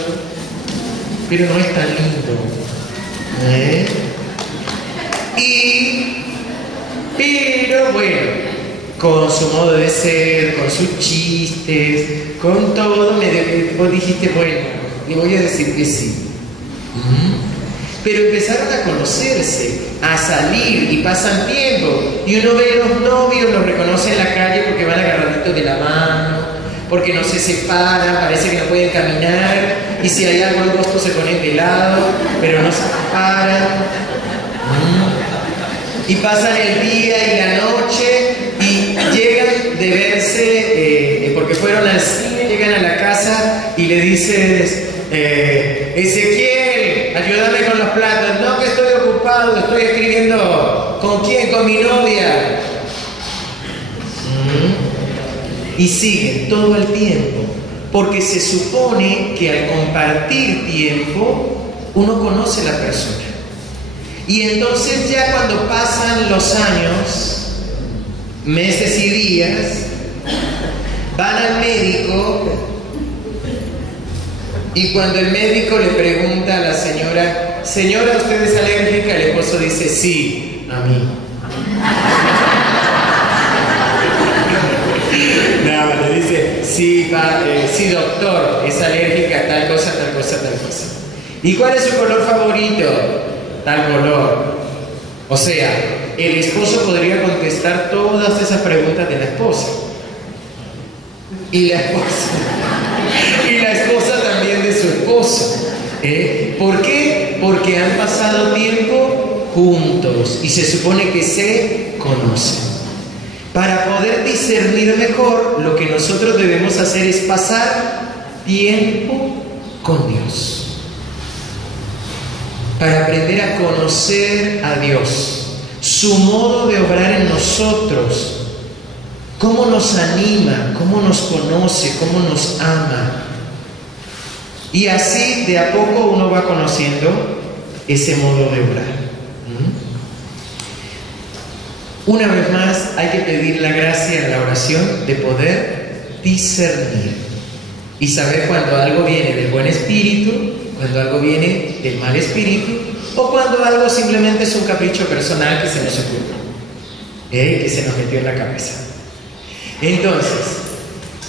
pero no es tan lindo. Pero bueno, con su modo de ser, con sus chistes, con todo, vos dijiste: bueno, le voy a decir que sí. Pero empezaron a conocerse, a salir, y pasan tiempo, y uno ve a los novios, los reconoce en la calle porque van agarraditos de la mano, porque no se separan, parece que no pueden caminar, y si hay algo angosto se ponen de lado, pero no se paran. Y pasan el día y la noche y llegan de verse, porque fueron al cine, llegan a la casa y le dices, Ezequiel, ayúdame con los platos. No, que estoy ocupado, estoy escribiendo. ¿Con quién? Con mi novia. Y siguen todo el tiempo, porque se supone que al compartir tiempo uno conoce a la persona. Y entonces ya cuando pasan los años, meses y días, van al médico y cuando el médico le pregunta a la señora, señora, ¿usted es alérgica? El esposo dice, sí, a mí. No, le dice, sí, sí, doctor, es alérgica a tal cosa, tal cosa, tal cosa. ¿Y cuál es su color favorito? Tal color. O sea, el esposo podría contestar todas esas preguntas de la esposa. Y la esposa también de su esposo. ¿Por qué? Porque han pasado tiempo juntos y se supone que se conocen. Para poder discernir mejor, lo que nosotros debemos hacer es pasar tiempo con Dios. Para aprender a conocer a Dios, su modo de obrar en nosotros, cómo nos anima, cómo nos conoce, cómo nos ama. Y así de a poco uno va conociendo ese modo de obrar. Una vez más hay que pedir la gracia en la oración de poder discernir y saber cuando algo viene del buen espíritu, cuando algo viene del mal espíritu, o cuando algo simplemente es un capricho personal que se nos ocurre, que se nos metió en la cabeza. Entonces,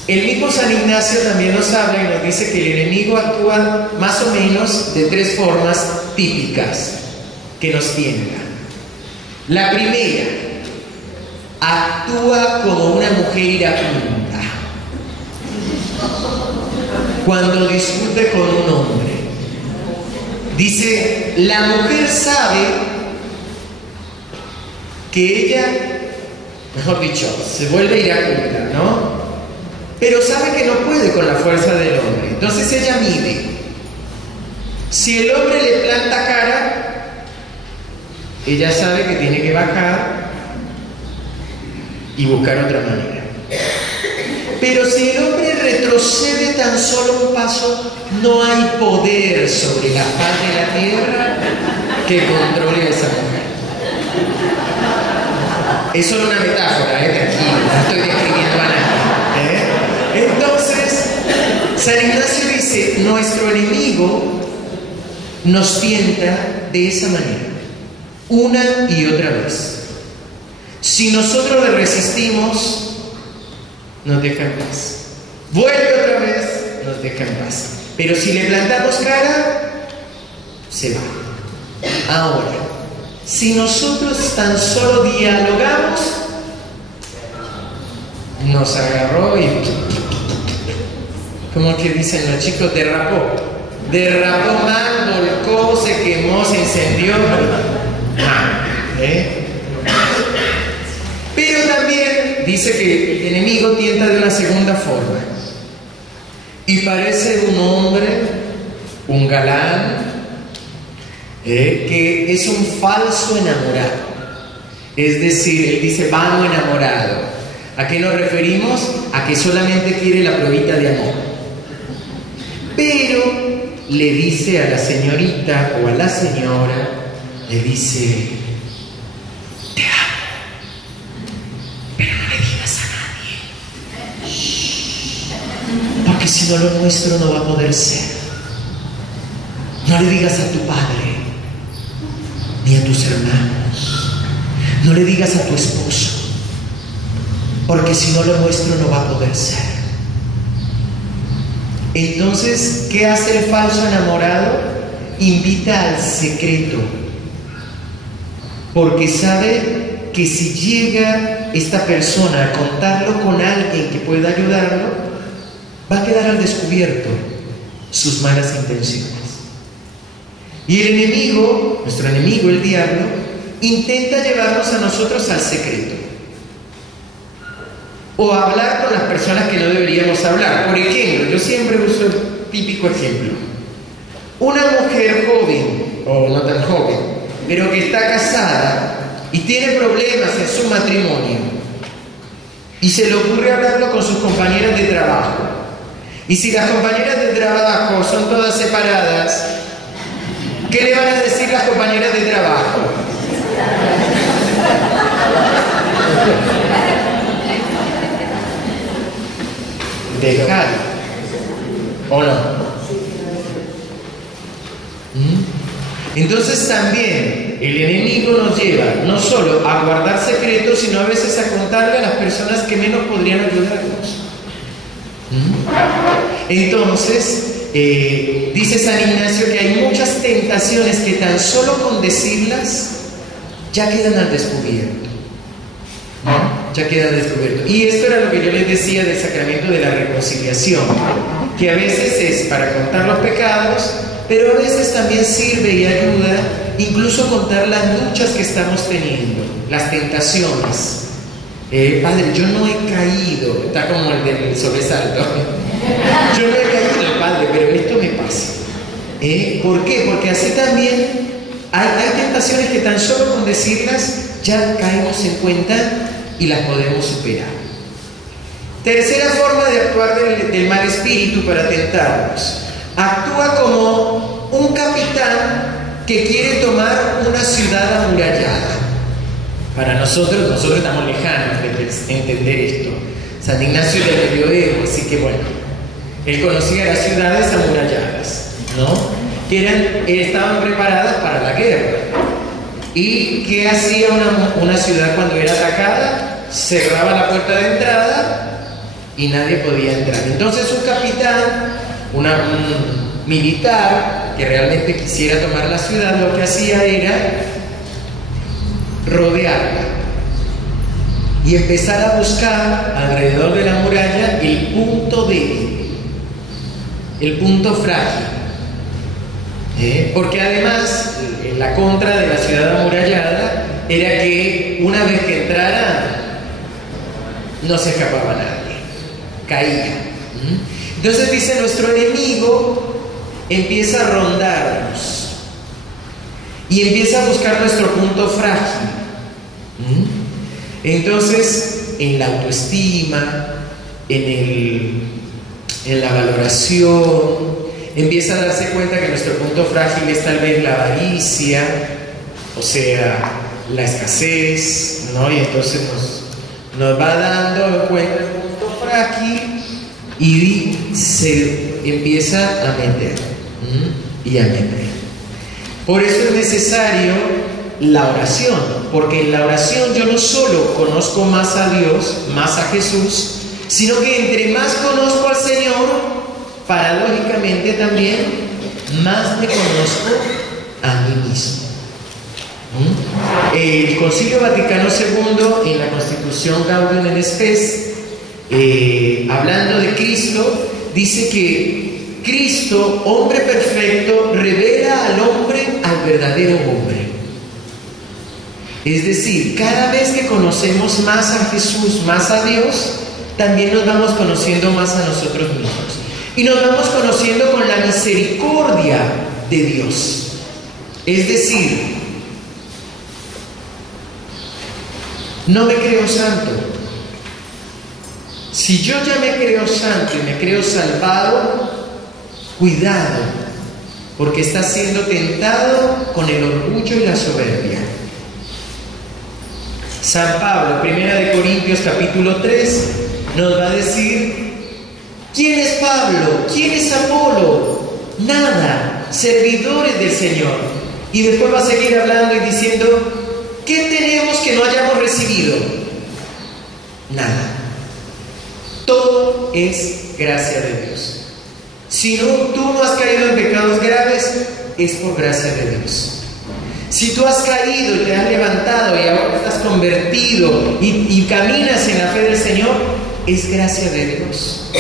el mismo San Ignacio también nos habla y nos dice que el enemigo actúa más o menos de tres formas típicas que nos tientan. La primera, actúa como una mujer iracunda cuando discute con un hombre. Dice, la mujer sabe que ella, mejor dicho, se vuelve iracunda, ¿no? Pero sabe que no puede con la fuerza del hombre. Entonces ella mide. Si el hombre le planta cara, ella sabe que tiene que bajar y buscar otra manera. Pero si el hombre retrocede tan solo un paso, no hay poder sobre la faz de la tierra que controle a esa mujer. Es solo una metáfora, tranquilo, no estoy describiendo a nadie. Entonces, San Ignacio dice, nuestro enemigo nos tienta de esa manera, una y otra vez. Si nosotros le resistimos, nos deja en paz. Vuelve otra vez, nos deja en paz. Pero si le plantamos cara, se va. Ahora, si nosotros tan solo dialogamos, nos agarró y, como que dicen los chicos, derrapó mal, volcó, se quemó, se incendió. Pero también dice que el enemigo tienta de una segunda forma y parece un hombre, un galán, que es un falso enamorado. Es decir, él dice vano enamorado. ¿A qué nos referimos? A que solamente quiere la probita de amor. Pero le dice a la señorita o a la señora, le dice, te amo, pero no le digas a nadie. Shh. Porque si no, lo nuestro no va a poder ser. No le digas a tu padre, ni a tus hermanos. No le digas a tu esposo, porque si no, lo nuestro no va a poder ser. Entonces, ¿qué hace el falso enamorado? Invita al secreto, porque sabe que si llega esta persona a contarlo con alguien que pueda ayudarlo, va a quedar al descubierto. sus malas intenciones. Y el enemigo, nuestro enemigo, el diablo, intenta llevarnos a nosotros al secreto. O a hablar con las personas que no deberíamos hablar. Por ejemplo, yo siempre uso el típico ejemplo. Una mujer joven, o no tan joven, pero que está casada y tiene problemas en su matrimonio, y se le ocurre hablarlo con sus compañeras de trabajo. Y si las compañeras de trabajo son todas separadas, ¿qué le van a decir las compañeras de trabajo? Dejar. ¿O no? Entonces también el enemigo nos lleva no solo a guardar secretos, sino a veces a contarle a las personas que menos podrían ayudarnos. Entonces, dice San Ignacio que hay muchas tentaciones que tan solo con decirlas ya quedan al descubierto. Ya quedan descubiertos. Y esto era lo que yo les decía del sacramento de la reconciliación, que a veces es para contar los pecados, pero a veces también sirve y ayuda incluso contar las luchas que estamos teniendo, las tentaciones. Padre, yo no he caído, está como el del sobresalto. Yo no he caído, Padre, pero esto me pasa. ¿Por qué? Porque así también hay tentaciones que tan solo con decirlas ya caemos en cuenta y las podemos superar. Tercera forma de actuar del mal espíritu para tentarnos. Actúa como un capitán que quiere tomar una ciudad amurallada. Para nosotros estamos lejanos de entender esto. San Ignacio le dio Evo, así que bueno, él conocía las ciudades amuralladas, ¿no? Que estaban preparadas para la guerra. ¿Y qué hacía una ciudad cuando era atacada? Cerraba la puerta de entrada y nadie podía entrar. Entonces un capitán, un militar que realmente quisiera tomar la ciudad, lo que hacía era rodearla y empezar a buscar alrededor de la muralla el punto débil, el punto frágil. Porque además la contra de la ciudad amurallada era que una vez que entrara no se escapaba nadie, caía. Entonces dice, nuestro enemigo empieza a rondarnos y empieza a buscar nuestro punto frágil. Entonces, en la autoestima, en la valoración, empieza a darse cuenta que nuestro punto frágil es tal vez la avaricia, o sea, la escasez, ¿no? Y entonces nos va dando cuenta el punto frágil y se empieza a meter y a meter. Por eso es necesario la oración, porque en la oración yo no solo conozco más a Dios, más a Jesús, sino que entre más conozco al Señor, paradójicamente también más me conozco a mí mismo. El Concilio Vaticano II, en la Constitución Gaudium et Spes, hablando de Cristo, dice que Cristo, hombre perfecto, revela al hombre al verdadero hombre. Es decir, cada vez que conocemos más a Jesús, más a Dios, también nos vamos conociendo más a nosotros mismos. Y nos vamos conociendo con la misericordia de Dios. Es decir, no me creo santo. Si yo ya me creo santo y me creo salvado, cuidado, porque está siendo tentado con el orgullo y la soberbia. San Pablo, 1 Corintios capítulo 3, nos va a decir: ¿quién es Pablo? ¿Quién es Apolo? Nada, servidores del Señor. Y después va a seguir hablando y diciendo: ¿qué tenemos que no hayamos recibido? Nada. Todo es gracia de Dios. Si tú no has caído en pecados graves, es por gracia de Dios. Si tú has caído y te has levantado y ahora estás convertido y caminas en la fe del Señor, es gracia de Dios.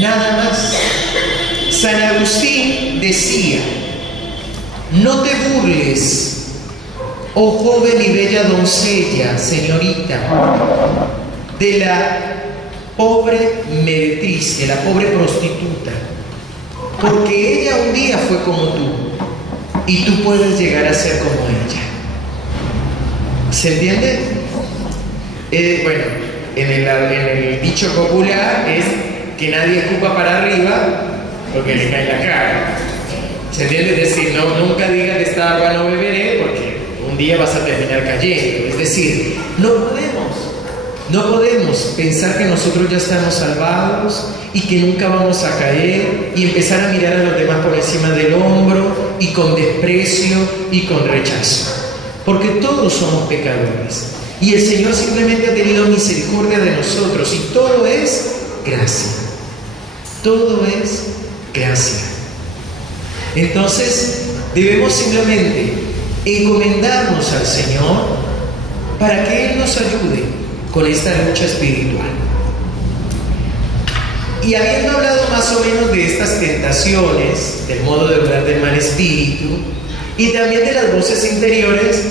Nada más. San Agustín decía: no te burles, oh joven y bella doncella, señorita, de la pobre meretriz, de la pobre prostituta, porque ella un día fue como tú y tú puedes llegar a ser como ella. ¿Se entiende? Bueno, en el dicho popular es que nadie escupa para arriba porque le cae la cara. ¿Se entiende? Es decir, nunca digas de esta agua no beberé porque un día vas a terminar cayendo. Es decir, no podemos pensar que nosotros ya estamos salvados y que nunca vamos a caer y empezar a mirar a los demás por encima del hombro y con desprecio y con rechazo. Porque todos somos pecadores y el Señor simplemente ha tenido misericordia de nosotros y todo es gracia. Todo es gracia. Entonces debemos simplemente encomendarnos al Señor para que Él nos ayude con esta lucha espiritual. Y habiendo hablado más o menos de estas tentaciones, del modo de obrar del mal espíritu y también de las voces interiores,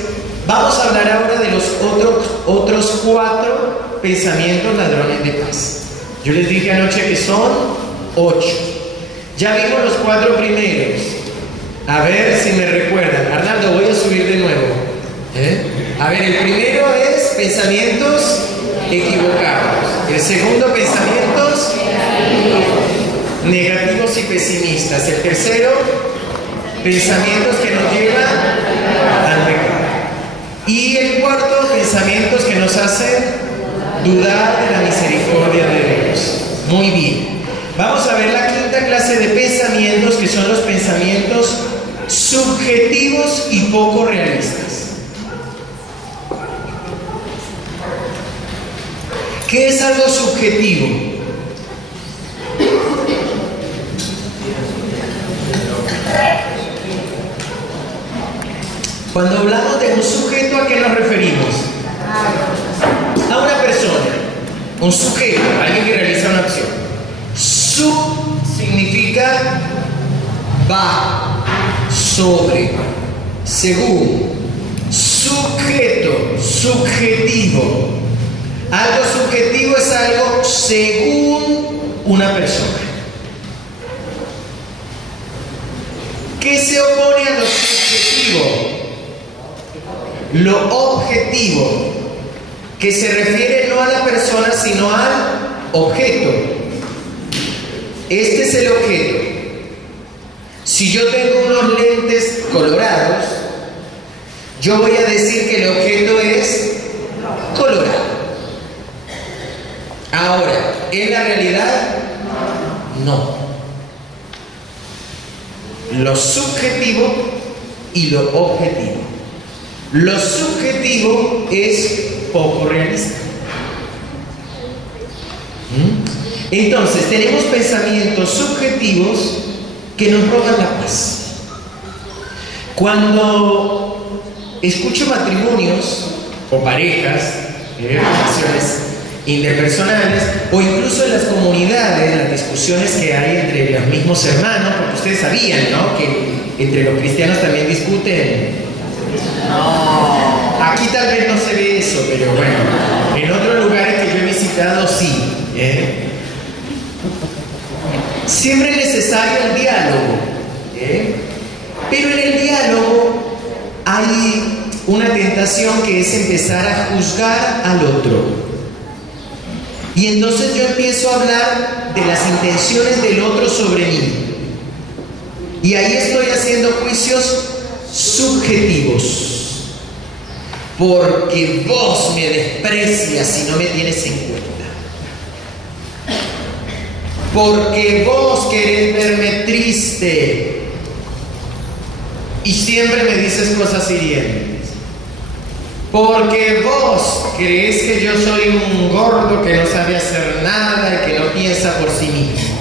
vamos a hablar ahora de los otros 4 pensamientos ladrones de paz. Yo les dije anoche que son 8. Ya vimos los 4 primeros. A ver si me recuerdan. Arnaldo, voy a subir de nuevo. A ver, el primero es pensamientos equivocados. El segundo, pensamientos negativos y pesimistas. El tercero, pensamientos que nos llevan al pecado. Y el cuarto, pensamientos que nos hacen dudar de la misericordia de Dios. Muy bien. Vamos a ver la quinta clase de pensamientos, que son los pensamientos subjetivos y poco realistas. ¿Qué es algo subjetivo? Cuando hablamos de un sujeto, ¿a qué nos referimos? A una persona, un sujeto, alguien que realiza una acción. Sub significa bajo, sobre, según. Sujeto, subjetivo. Algo subjetivo es algo según una persona. ¿Qué se opone a lo subjetivo? Lo objetivo, que se refiere no a la persona sino al objeto. Este es el objeto. Si yo tengo unos lentes colorados, yo voy a decir que el objeto es colorado. Ahora, ¿en la realidad? No. Lo subjetivo y lo objetivo. Lo subjetivo es poco realista. Entonces, tenemos pensamientos subjetivos que nos roban la paz. Cuando escucho matrimonios o parejas, relaciones interpersonales, o incluso en las comunidades, las discusiones que hay entre los mismos hermanos, porque ustedes sabían, ¿no?, que entre los cristianos también discuten. No, aquí tal vez no se ve eso, pero bueno, en otros lugares que yo he visitado sí. Siempre es necesario el diálogo, pero en el diálogo hay una tentación que es empezar a juzgar al otro. Y entonces yo empiezo a hablar de las intenciones del otro sobre mí. Y ahí estoy haciendo juicios subjetivos. Porque vos me desprecias y no me tienes en cuenta. Porque vos querés verme triste y siempre me dices cosas hirientes. Porque vos crees que yo soy un gordo que no sabe hacer nada y que no piensa por sí mismo.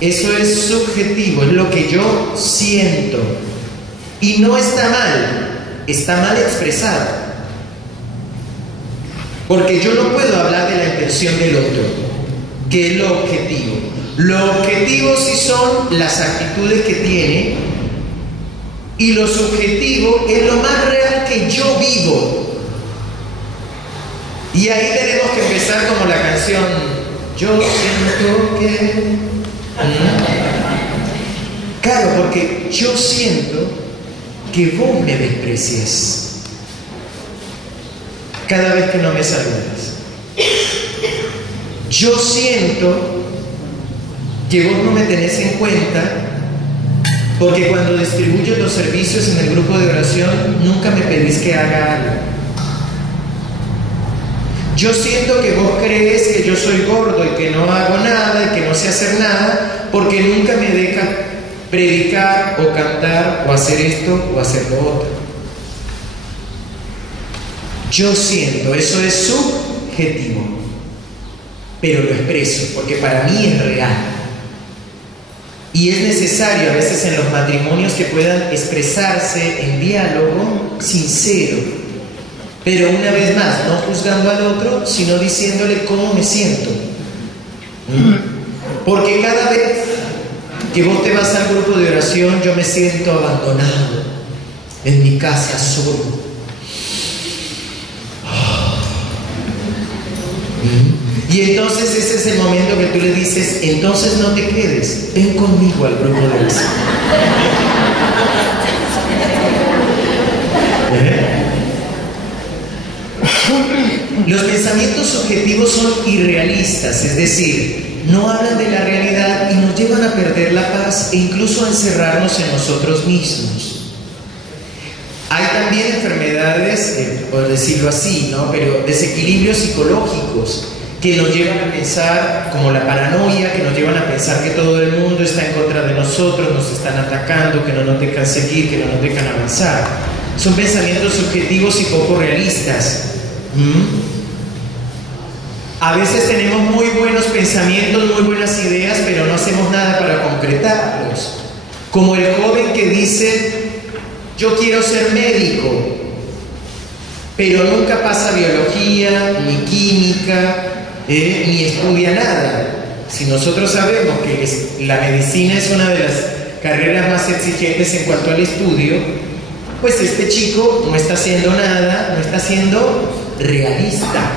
Eso es subjetivo, es lo que yo siento. Y no está mal expresado. Porque yo no puedo hablar de la intención del otro. ¿Qué es lo objetivo? Lo objetivo sí son las actitudes que tiene, y lo subjetivo es lo más real que yo vivo. Y ahí tenemos que empezar como la canción, yo siento que... Claro, porque yo siento que vos me desprecias cada vez que no me saludas. Yo siento que vos no me tenés en cuenta, porque cuando distribuyo los servicios en el grupo de oración nunca me pedís que haga algo. Yo siento que vos crees que yo soy gordo y que no hago nada y que no sé hacer nada, porque nunca me dejas predicar o cantar o hacer esto o hacer lo otro. Yo siento, eso es subjetivo, pero lo expreso porque para mí es real. Y es necesario a veces en los matrimonios que puedan expresarse en diálogo sincero, pero una vez más, no juzgando al otro, sino diciéndole cómo me siento. Porque cada vez que vos te vas al grupo de oración, yo me siento abandonado en mi casa solo. Y entonces ese es el momento que tú le dices, entonces no te quedes, ven conmigo al grupo de oración. Los pensamientos subjetivos son irrealistas, es decir, no hablan de la realidad y nos llevan a perder la paz e incluso a encerrarnos en nosotros mismos. Hay también enfermedades, por decirlo así, ¿no? Pero desequilibrios psicológicos que nos llevan a pensar, como la paranoia, que nos llevan a pensar que todo el mundo está en contra de nosotros, nos están atacando, que no nos dejan seguir, que no nos dejan avanzar. Son pensamientos subjetivos y poco realistas. A veces tenemos muy buenos pensamientos, muy buenas ideas, pero no hacemos nada para concretarlos. Como el joven que dice, yo quiero ser médico, pero nunca pasa biología, ni química, ni estudia nada. Si nosotros sabemos que la medicina es una de las carreras más exigentes en cuanto al estudio, pues este chico no está haciendo nada, no está siendo realista,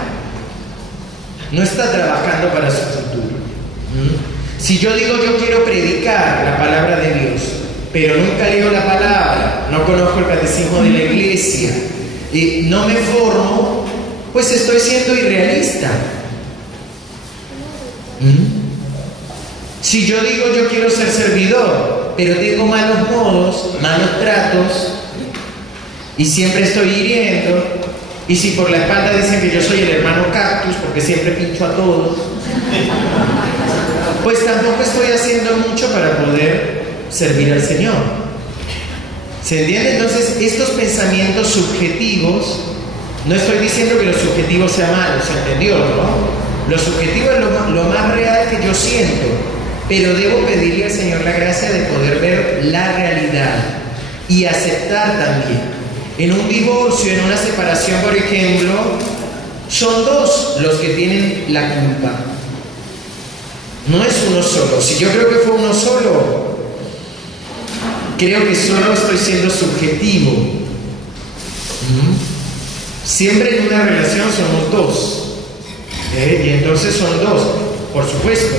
no está trabajando para su futuro. Si yo digo yo quiero predicar la palabra de Dios, pero nunca leo la palabra, no conozco el catecismo de la iglesia, y no me formo, pues estoy siendo irrealista. Si yo digo yo quiero ser servidor, pero tengo malos modos, malos tratos, y siempre estoy hiriendo, y si por la espalda dicen que yo soy el hermano cactus porque siempre pincho a todos, pues tampoco estoy haciendo mucho para poder servir al Señor. ¿Se entiende? Entonces, estos pensamientos subjetivos, no estoy diciendo que lo subjetivo sea malo, ¿se entendió, no? Lo subjetivo es lo más real que yo siento, pero debo pedirle al Señor la gracia de poder ver la realidad y aceptar también. En un divorcio, en una separación, por ejemplo, son dos los que tienen la culpa. No es uno solo. Si yo creo que fue uno solo, creo que solo estoy siendo subjetivo. Siempre en una relación somos dos. Y entonces son dos. Por supuesto,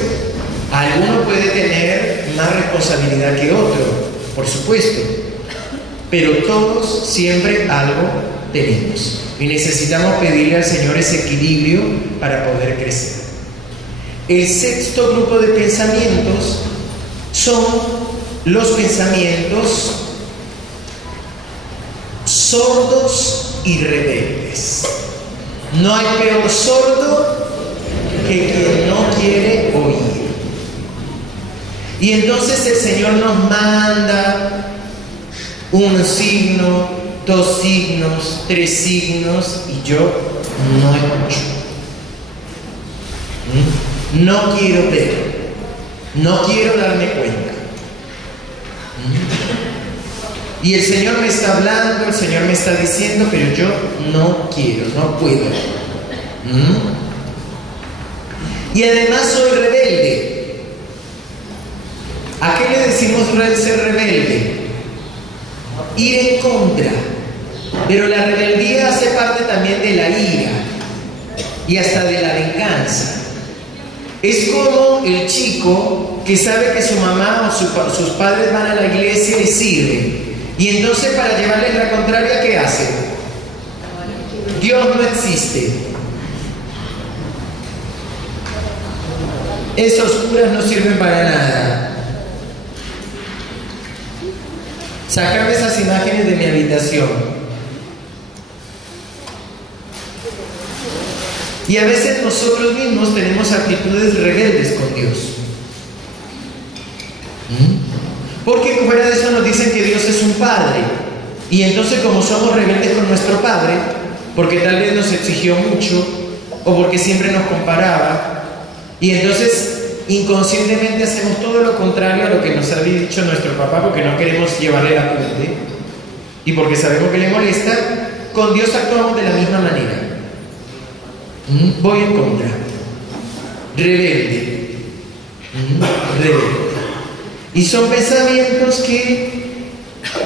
alguno puede tener más responsabilidad que otro, por supuesto. Pero todos siempre algo tenemos. Y necesitamos pedirle al Señor ese equilibrio para poder crecer. El sexto grupo de pensamientos son los pensamientos sordos y rebeldes. No hay peor sordo que quien no quiere oír. Y entonces el Señor nos manda un signo, dos signos, tres signos, y yo no escucho. No quiero ver, no quiero darme cuenta. Y el Señor me está hablando, el Señor me está diciendo, pero yo no quiero, no puedo. y además soy rebelde. ¿A qué le decimos ser rebelde? Ir en contra. Pero la rebeldía hace parte también de la ira y hasta de la venganza. Es como el chico que sabe que su mamá o sus padres van a la iglesia y sirven. Y entonces para llevarles la contraria, ¿qué hace? Dios no existe. Esos curas no sirven para nada. Sácame esas imágenes de mi habitación. Y a veces nosotros mismos tenemos actitudes rebeldes con Dios. Porque fuera de eso nos dicen que Dios es un padre. Y entonces como somos rebeldes con nuestro padre, porque tal vez nos exigió mucho, o porque siempre nos comparaba, y entonces inconscientemente hacemos todo lo contrario a lo que nos había dicho nuestro papá, porque no queremos llevarle la puente, y porque sabemos que le molesta, con Dios actuamos de la misma manera. Voy en contra. Rebelde. Rebelde. Y son pensamientos que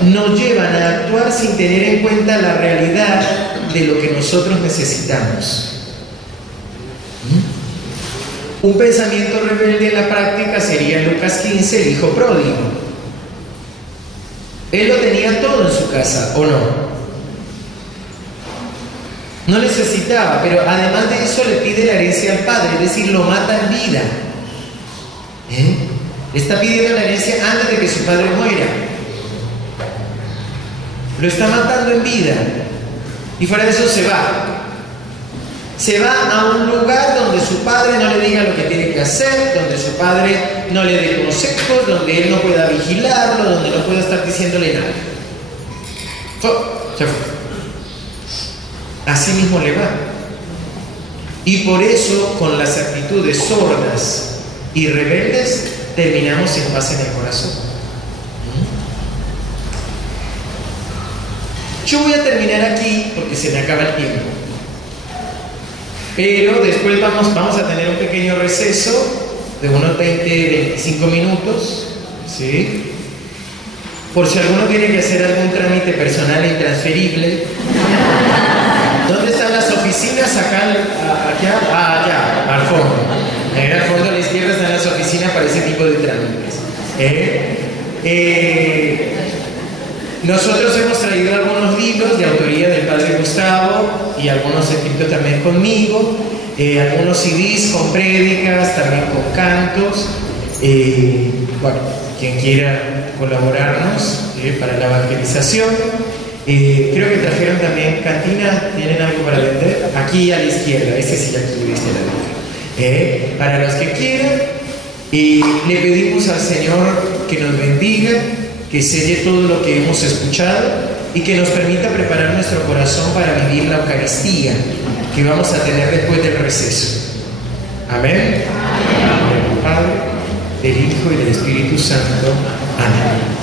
nos llevan a actuar sin tener en cuenta la realidad de lo que nosotros necesitamos. Un pensamiento rebelde en la práctica sería en Lucas 15, el hijo pródigo. Él lo tenía todo en su casa, ¿o no? No necesitaba, pero además de eso le pide la herencia al padre, es decir, lo mata en vida. Le está pidiendo la herencia antes de que su padre muera. Lo está matando en vida. Y fuera de eso se va. Se va a un lugar donde su padre no le diga lo que tiene que hacer, donde su padre no le dé consejos, donde él no pueda vigilarlo, donde no pueda estar diciéndole nada. Se fue. Así mismo le va. Y por eso, con las actitudes sordas y rebeldes, terminamos sin paz en el corazón. Yo voy a terminar aquí porque se me acaba el tiempo. Pero después vamos a tener un pequeño receso de unos 20-25 minutos. ¿Sí? Por si alguno tiene que hacer algún trámite personal e intransferible. ¿Dónde están las oficinas? Acá, allá, al fondo. Al fondo a la izquierda están las oficinas para ese tipo de trámites. Nosotros hemos traído algunos libros de autoría del padre Gustavo y algunos escritos también conmigo, algunos CDs con prédicas, también con cantos. Bueno, quien quiera colaborarnos para la evangelización. Creo que trajeron también cantina. ¿Tienen algo para vender? Aquí a la izquierda, ese sí ya tuviste la letra. Para los que quieran, le pedimos al Señor que nos bendiga, que selle todo lo que hemos escuchado y que nos permita preparar nuestro corazón para vivir la Eucaristía que vamos a tener después del receso. Amén. Amén. Del Padre, del Hijo y del Espíritu Santo. Amén.